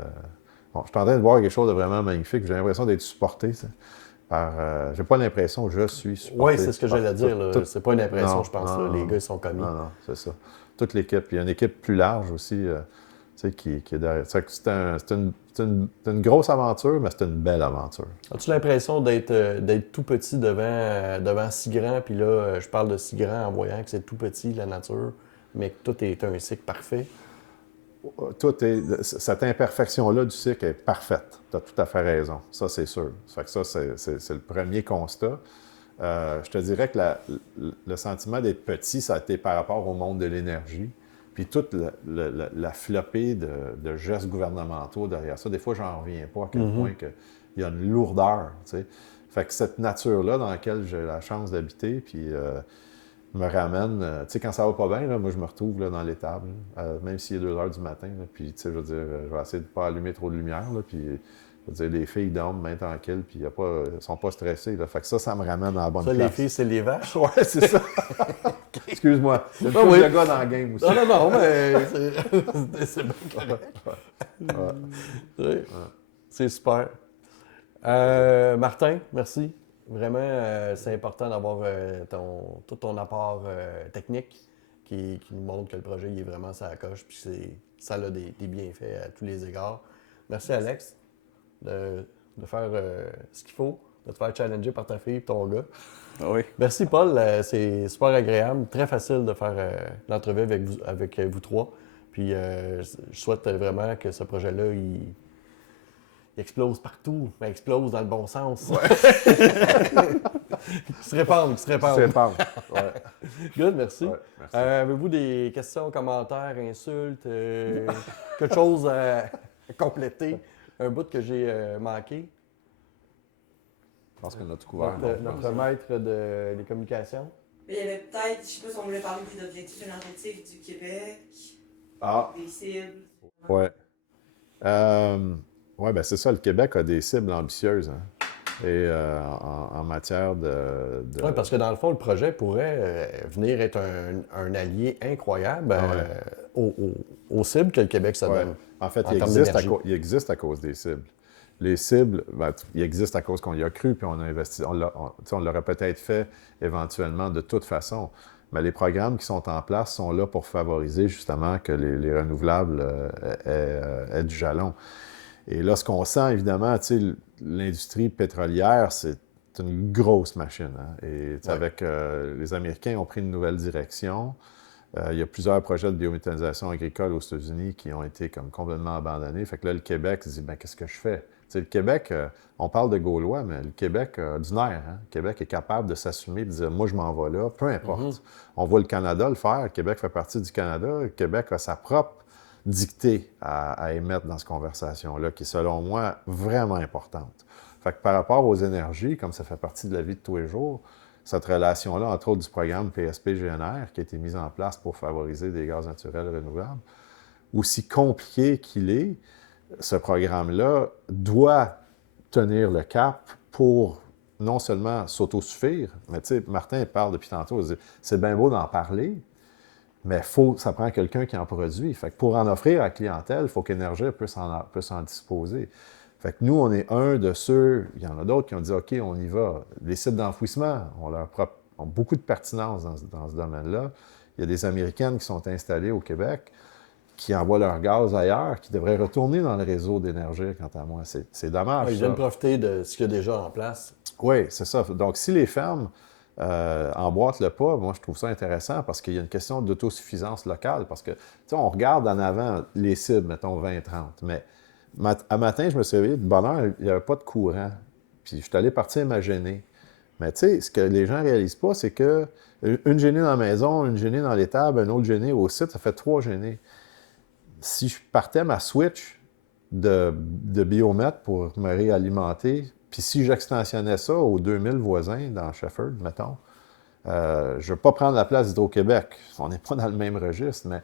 Bon, je suis en train de voir quelque chose de vraiment magnifique. J'ai l'impression d'être supporté. J'ai pas l'impression que je suis supporté. Oui, c'est ce que j'allais dire. C'est pas une impression, je pense. Non, les gars, ils sont commis. Non, c'est ça. Toute l'équipe. Il y a une équipe plus large aussi qui est derrière. C'est une grosse aventure, mais c'est une belle aventure. As-tu l'impression d'être tout petit devant si grand, puis là, je parle de si grand en voyant que c'est tout petit, la nature, mais que tout est un cycle parfait? Cette imperfection-là du cycle est parfaite. Tu as tout à fait raison. Ça, c'est sûr. Ça fait que ça, c'est le premier constat. Je te dirais que le sentiment d'être petit, ça a été par rapport au monde de l'énergie. Puis toute la flopée de gestes gouvernementaux derrière ça. Des fois, j'en reviens pas à quel point il y a une lourdeur. T'sais. Fait que cette nature-là dans laquelle j'ai la chance d'habiter, puis me ramène... tu sais, quand ça va pas bien, là, moi, je me retrouve là, dans l'étable, même s'il est 2 heures du matin. Là, puis, tu sais, je veux dire, je vais essayer de ne pas allumer trop de lumière. Là, puis, je veux dire, les filles dorment bien tranquilles, puis elles sont pas stressées. Là, fait que ça me ramène à la bonne place. Les filles, c'est les vaches? Ouais, c'est ça. Excuse-moi. C'est le oui. gars dans le game aussi. Non, mais c'est bien correct. Ouais. C'est super. Martin, merci. Vraiment, c'est important d'avoir tout ton apport technique qui nous montre que le projet il est vraiment sur la coche, puis ça a des bienfaits à tous les égards. Merci, Alex, de faire ce qu'il faut, de te faire challenger par ta fille et ton gars. Oui. Merci, Paul. C'est super agréable, très facile de faire l'entrevue avec vous trois. Puis je souhaite vraiment que ce projet-là, il explose partout, mais explose dans le bon sens. Ouais. Il se répand. Ouais. Good, merci. Ouais, merci. Avez-vous des questions, commentaires, insultes, quelque chose à compléter? Un bout que j'ai manqué? Je pense qu'on a tout couvert. Notre maître des communications? Il y avait peut-être, je sais pas si on voulait parler des objectifs énergétiques du Québec, des cibles. Ouais. Oui, bien c'est ça. Le Québec a des cibles ambitieuses. Hein? Et en matière de... Oui, parce que dans le fond, le projet pourrait venir être un allié incroyable aux cibles que le Québe se donne. En fait, il existe à cause des cibles. Les cibles, ils existent à cause qu'on y a cru, puis on a investi. On l'aurait peut-être fait éventuellement de toute façon. Mais les programmes qui sont en place sont là pour favoriser justement que les renouvelables aient du jalon. Et là, ce qu'on sent, évidemment, l'industrie pétrolière, c'est une grosse machine. Hein? Et avec les Américains ont pris une nouvelle direction. Il y a plusieurs projets de biométhanisation agricole aux États-Unis qui ont été comme complètement abandonnés. Fait que là, le Québec se dit, bien, qu'est-ce que je fais? Le Québec, on parle de Gaulois, mais le Québec a du nerf. Hein? Le Québec est capable de s'assumer, de dire, moi, je m'en vais là, peu importe. On voit le Canada le faire. Le Québec fait partie du Canada. Le Québec a sa propre dictée à émettre dans cette conversation-là, qui est, selon moi, vraiment importante. Fait que par rapport aux énergies, comme ça fait partie de la vie de tous les jours, cette relation-là, entre autres du programme PSP-GNR, qui a été mis en place pour favoriser des gaz naturels renouvelables, aussi compliqué qu'il est, ce programme-là doit tenir le cap pour non seulement s'autosuffire, mais tu sais, Martin parle depuis tantôt, il dit, c'est bien beau d'en parler, mais ça prend quelqu'un qui en produit. Fait que pour en offrir à la clientèle, il faut qu'Énergie puisse s'en disposer. Fait que nous, on est un de ceux, il y en a d'autres qui ont dit, OK, on y va. Les sites d'enfouissement ont leur propre ont beaucoup de pertinence dans ce domaine-là. Il y a des Américaines qui sont installées au Québec, qui envoient leur gaz ailleurs, qui devraient retourner dans le réseau d'énergie, quant à moi. C'est dommage, Ils viennent profiter de ce qu'il y a déjà en place. Oui, c'est ça. Donc, si les fermes emboîtent le pas, moi, je trouve ça intéressant parce qu'il y a une question d'autosuffisance locale. Parce que, tu sais, on regarde en avant les cibles, mettons 20-30, mais à matin, je me suis réveillé de bonne heure, il n'y avait pas de courant. Puis, je suis allé partir ma génée. Mais, tu sais, ce que les gens ne réalisent pas, c'est que une génée dans la maison, une génée dans l'étable, une autre génée au site, ça fait 3 génées. Si je partais ma switch de biomètre pour me réalimenter, puis si j'extensionnais ça aux 2000 voisins dans Shefford, mettons, je ne vais pas prendre la place d'Hydro-Québec. On n'est pas dans le même registre, mais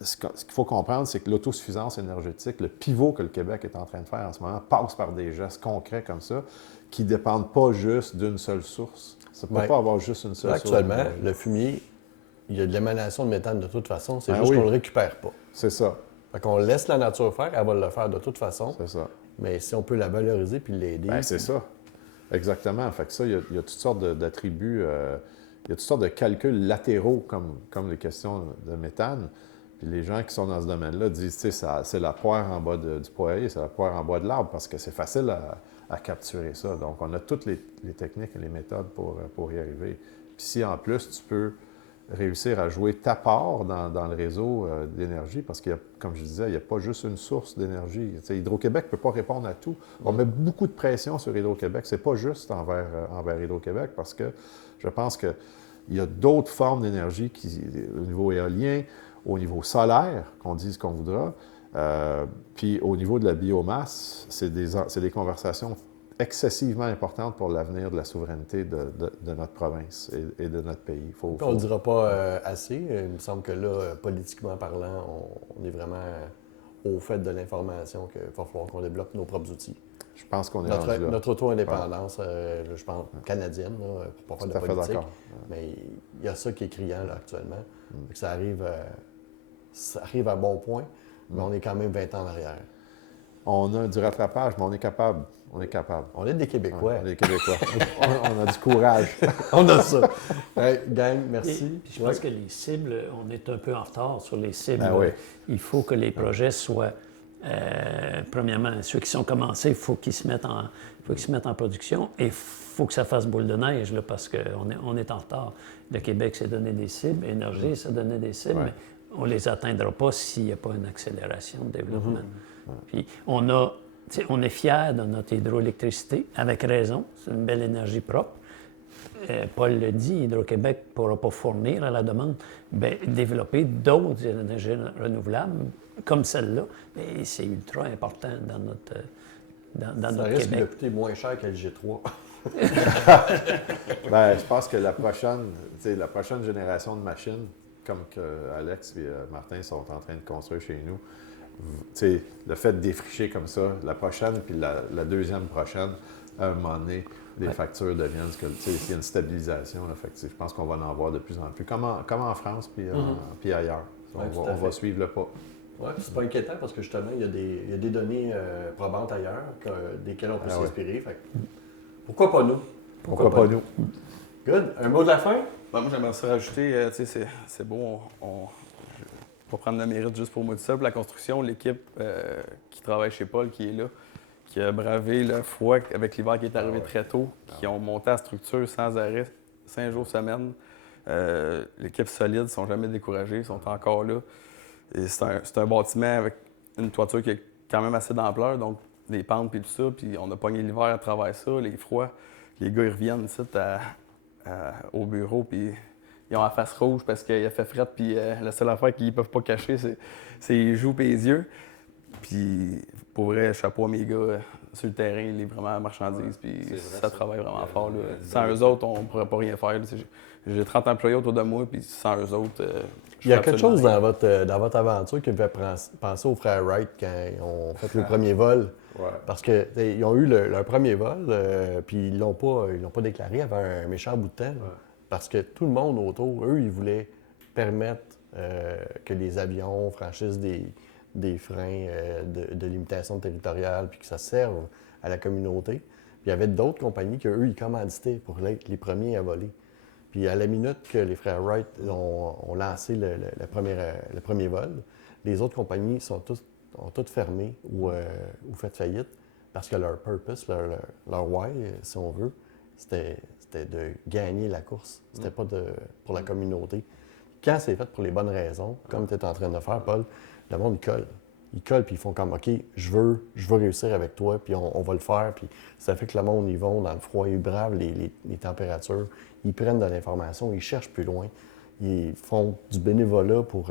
ce qu'il faut comprendre, c'est que l'autosuffisance énergétique, le pivot que le Québec est en train de faire en ce moment, passe par des gestes concrets comme ça, qui ne dépendent pas juste d'une seule source. Ça ne peut pas avoir juste une seule source. Actuellement, le fumier, il y a de l'émanation de méthane de toute façon, c'est juste oui. qu'on ne le récupère pas. C'est ça. Fait qu'on laisse la nature faire, elle va le faire de toute façon. C'est ça. Mais si on peut la valoriser puis l'aider. Ben, c'est ça. Exactement. Fait que ça, il y a toutes sortes d'attributs, il y a toutes sortes de calculs latéraux comme les questions de méthane. Puis les gens qui sont dans ce domaine-là disent, tu sais, c'est la poire en bas du poirier, c'est la poire en bas de l'arbre parce que c'est facile à capturer ça. Donc, on a toutes les techniques et les méthodes pour y arriver. Puis si en plus, tu peux réussir à jouer ta part dans le réseau d'énergie, parce qu'il y a, comme je disais, il n'y a pas juste une source d'énergie. Tu sais, Hydro-Québec ne peut pas répondre à tout. On met beaucoup de pression sur Hydro-Québec. C'est pas juste envers Hydro-Québec, parce que je pense qu'il y a d'autres formes d'énergie au niveau éolien, au niveau solaire, qu'on dise qu'on voudra, puis au niveau de la biomasse, c'est des conversations excessivement importante pour l'avenir de la souveraineté de notre province et de notre pays. On ne le dira pas assez. Il me semble que là, politiquement parlant, on est vraiment au fait de l'information qu'il va falloir qu'on développe nos propres outils. Je pense qu'on est rendu là. Notre auto-indépendance, je pense, canadienne, là, pour pas faire de politique. Mais il y a ça qui est criant là, actuellement. Ça arrive à bon point, mais on est quand même 20 ans en arrière. On a du rattrapage, mais on est capable. On est capable. On est des Québécois. Ouais, on est des Québécois. on a du courage. On a ça. Hey, gang, merci. Puis je pense que les cibles, on est un peu en retard sur les cibles. Ben oui. Il faut que les projets soient, premièrement, ceux qui sont commencés, il faut qu'ils se mettent en production et il faut que ça fasse boule de neige là, parce qu'on est en retard. Le Québec s'est donné des cibles, Énergie s'est donné des cibles, mais on ne les atteindra pas s'il n'y a pas une accélération de développement. Puis on est fiers de notre hydroélectricité, avec raison. C'est une belle énergie propre. Paul le dit, Hydro-Québec ne pourra pas fournir à la demande. Bien, développer d'autres énergies renouvelables, comme celle-là, c'est ultra important dans notre Ça risque Québec. de coûter moins cher que le G3. Ben, je pense que la prochaine génération de machines, comme que Alex et Martin sont en train de construire chez nous, le fait de défricher comme ça, la prochaine puis la deuxième prochaine, à un moment donné, les factures deviennent il y a une stabilisation. Là, fait je pense qu'on va en voir de plus en plus, comme en France puis ailleurs. On va suivre le pas. Oui, c'est pas inquiétant parce que justement, il y a des données probantes ailleurs desquelles on peut s'inspirer. Fait pourquoi pas nous? Pourquoi pas nous? Good. Un mot de la fin? Ben, moi, j'aimerais ça rajouter, c'est beau, je vais pas prendre le mérite juste pour moi tout ça. Pour la construction, l'équipe qui travaille chez Paul, qui est là, qui a bravé le froid avec l'hiver qui est arrivé très tôt, qui ont monté la structure sans arrêt, 5 jours semaine. L'équipe solide, ils ne sont jamais découragés, ils sont encore là. Et c'est un bâtiment avec une toiture qui a quand même assez d'ampleur, donc des pentes et tout ça. Puis on a pogné l'hiver à travers ça, les froids. Les gars, ils reviennent ici au bureau, puis ils ont la face rouge parce qu'il a fait fret, puis la seule affaire qu'ils ne peuvent pas cacher, c'est les joues et les yeux. Puis pour vrai, chapeau à mes gars sur le terrain, il est vraiment marchandise, puis ça travaille vraiment fort. Là. Sans eux autres, on ne pourrait pas rien faire. J'ai 30 employés autour de moi, puis sans eux autres, il y a quelque chose dans votre aventure qui me fait penser aux frères Wright quand ils ont fait le premier vol. Ouais. Parce qu'ils ont eu leur premier vol, puis ils l'ont pas déclaré avant un méchant bout de temps. Ouais. Parce que tout le monde autour, eux, ils voulaient permettre que les avions franchissent des freins de limitation territoriale, puis que ça serve à la communauté. Puis il y avait d'autres compagnies qu'eux, ils commanditaient pour être les premiers à voler. Puis à la minute que les frères Wright ont lancé le premier vol, les autres compagnies ont toutes fermé ou fait faillite parce que leur purpose, leur why, si on veut, c'était de gagner la course. C'était pas pour la communauté. Quand c'est fait pour les bonnes raisons, comme tu es en train de faire, Paul, le monde il colle. Ils collent puis ils font comme OK, je veux réussir avec toi, puis on va le faire. Puis ça fait que le monde, ils vont dans le froid, ils bravent les températures, ils prennent de l'information, ils cherchent plus loin, ils font du bénévolat pour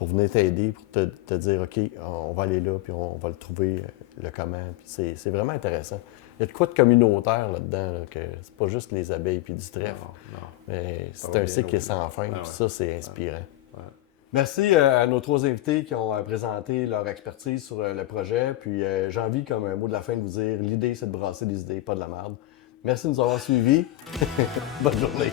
venir t'aider, pour te dire OK, on va aller là, puis on va le trouver, le comment. Puis c'est vraiment intéressant. Il y a de quoi de communautaire là-dedans, là, que c'est pas juste les abeilles puis du trèfle. Non. Mais c'est un cycle qui est sans fin, puis ça, c'est inspirant. Ouais. Merci à nos 3 invités qui ont présenté leur expertise sur le projet. Puis j'ai envie, comme un mot de la fin, de vous dire l'idée, c'est de brasser des idées, pas de la merde. Merci de nous avoir suivis. Bonne journée.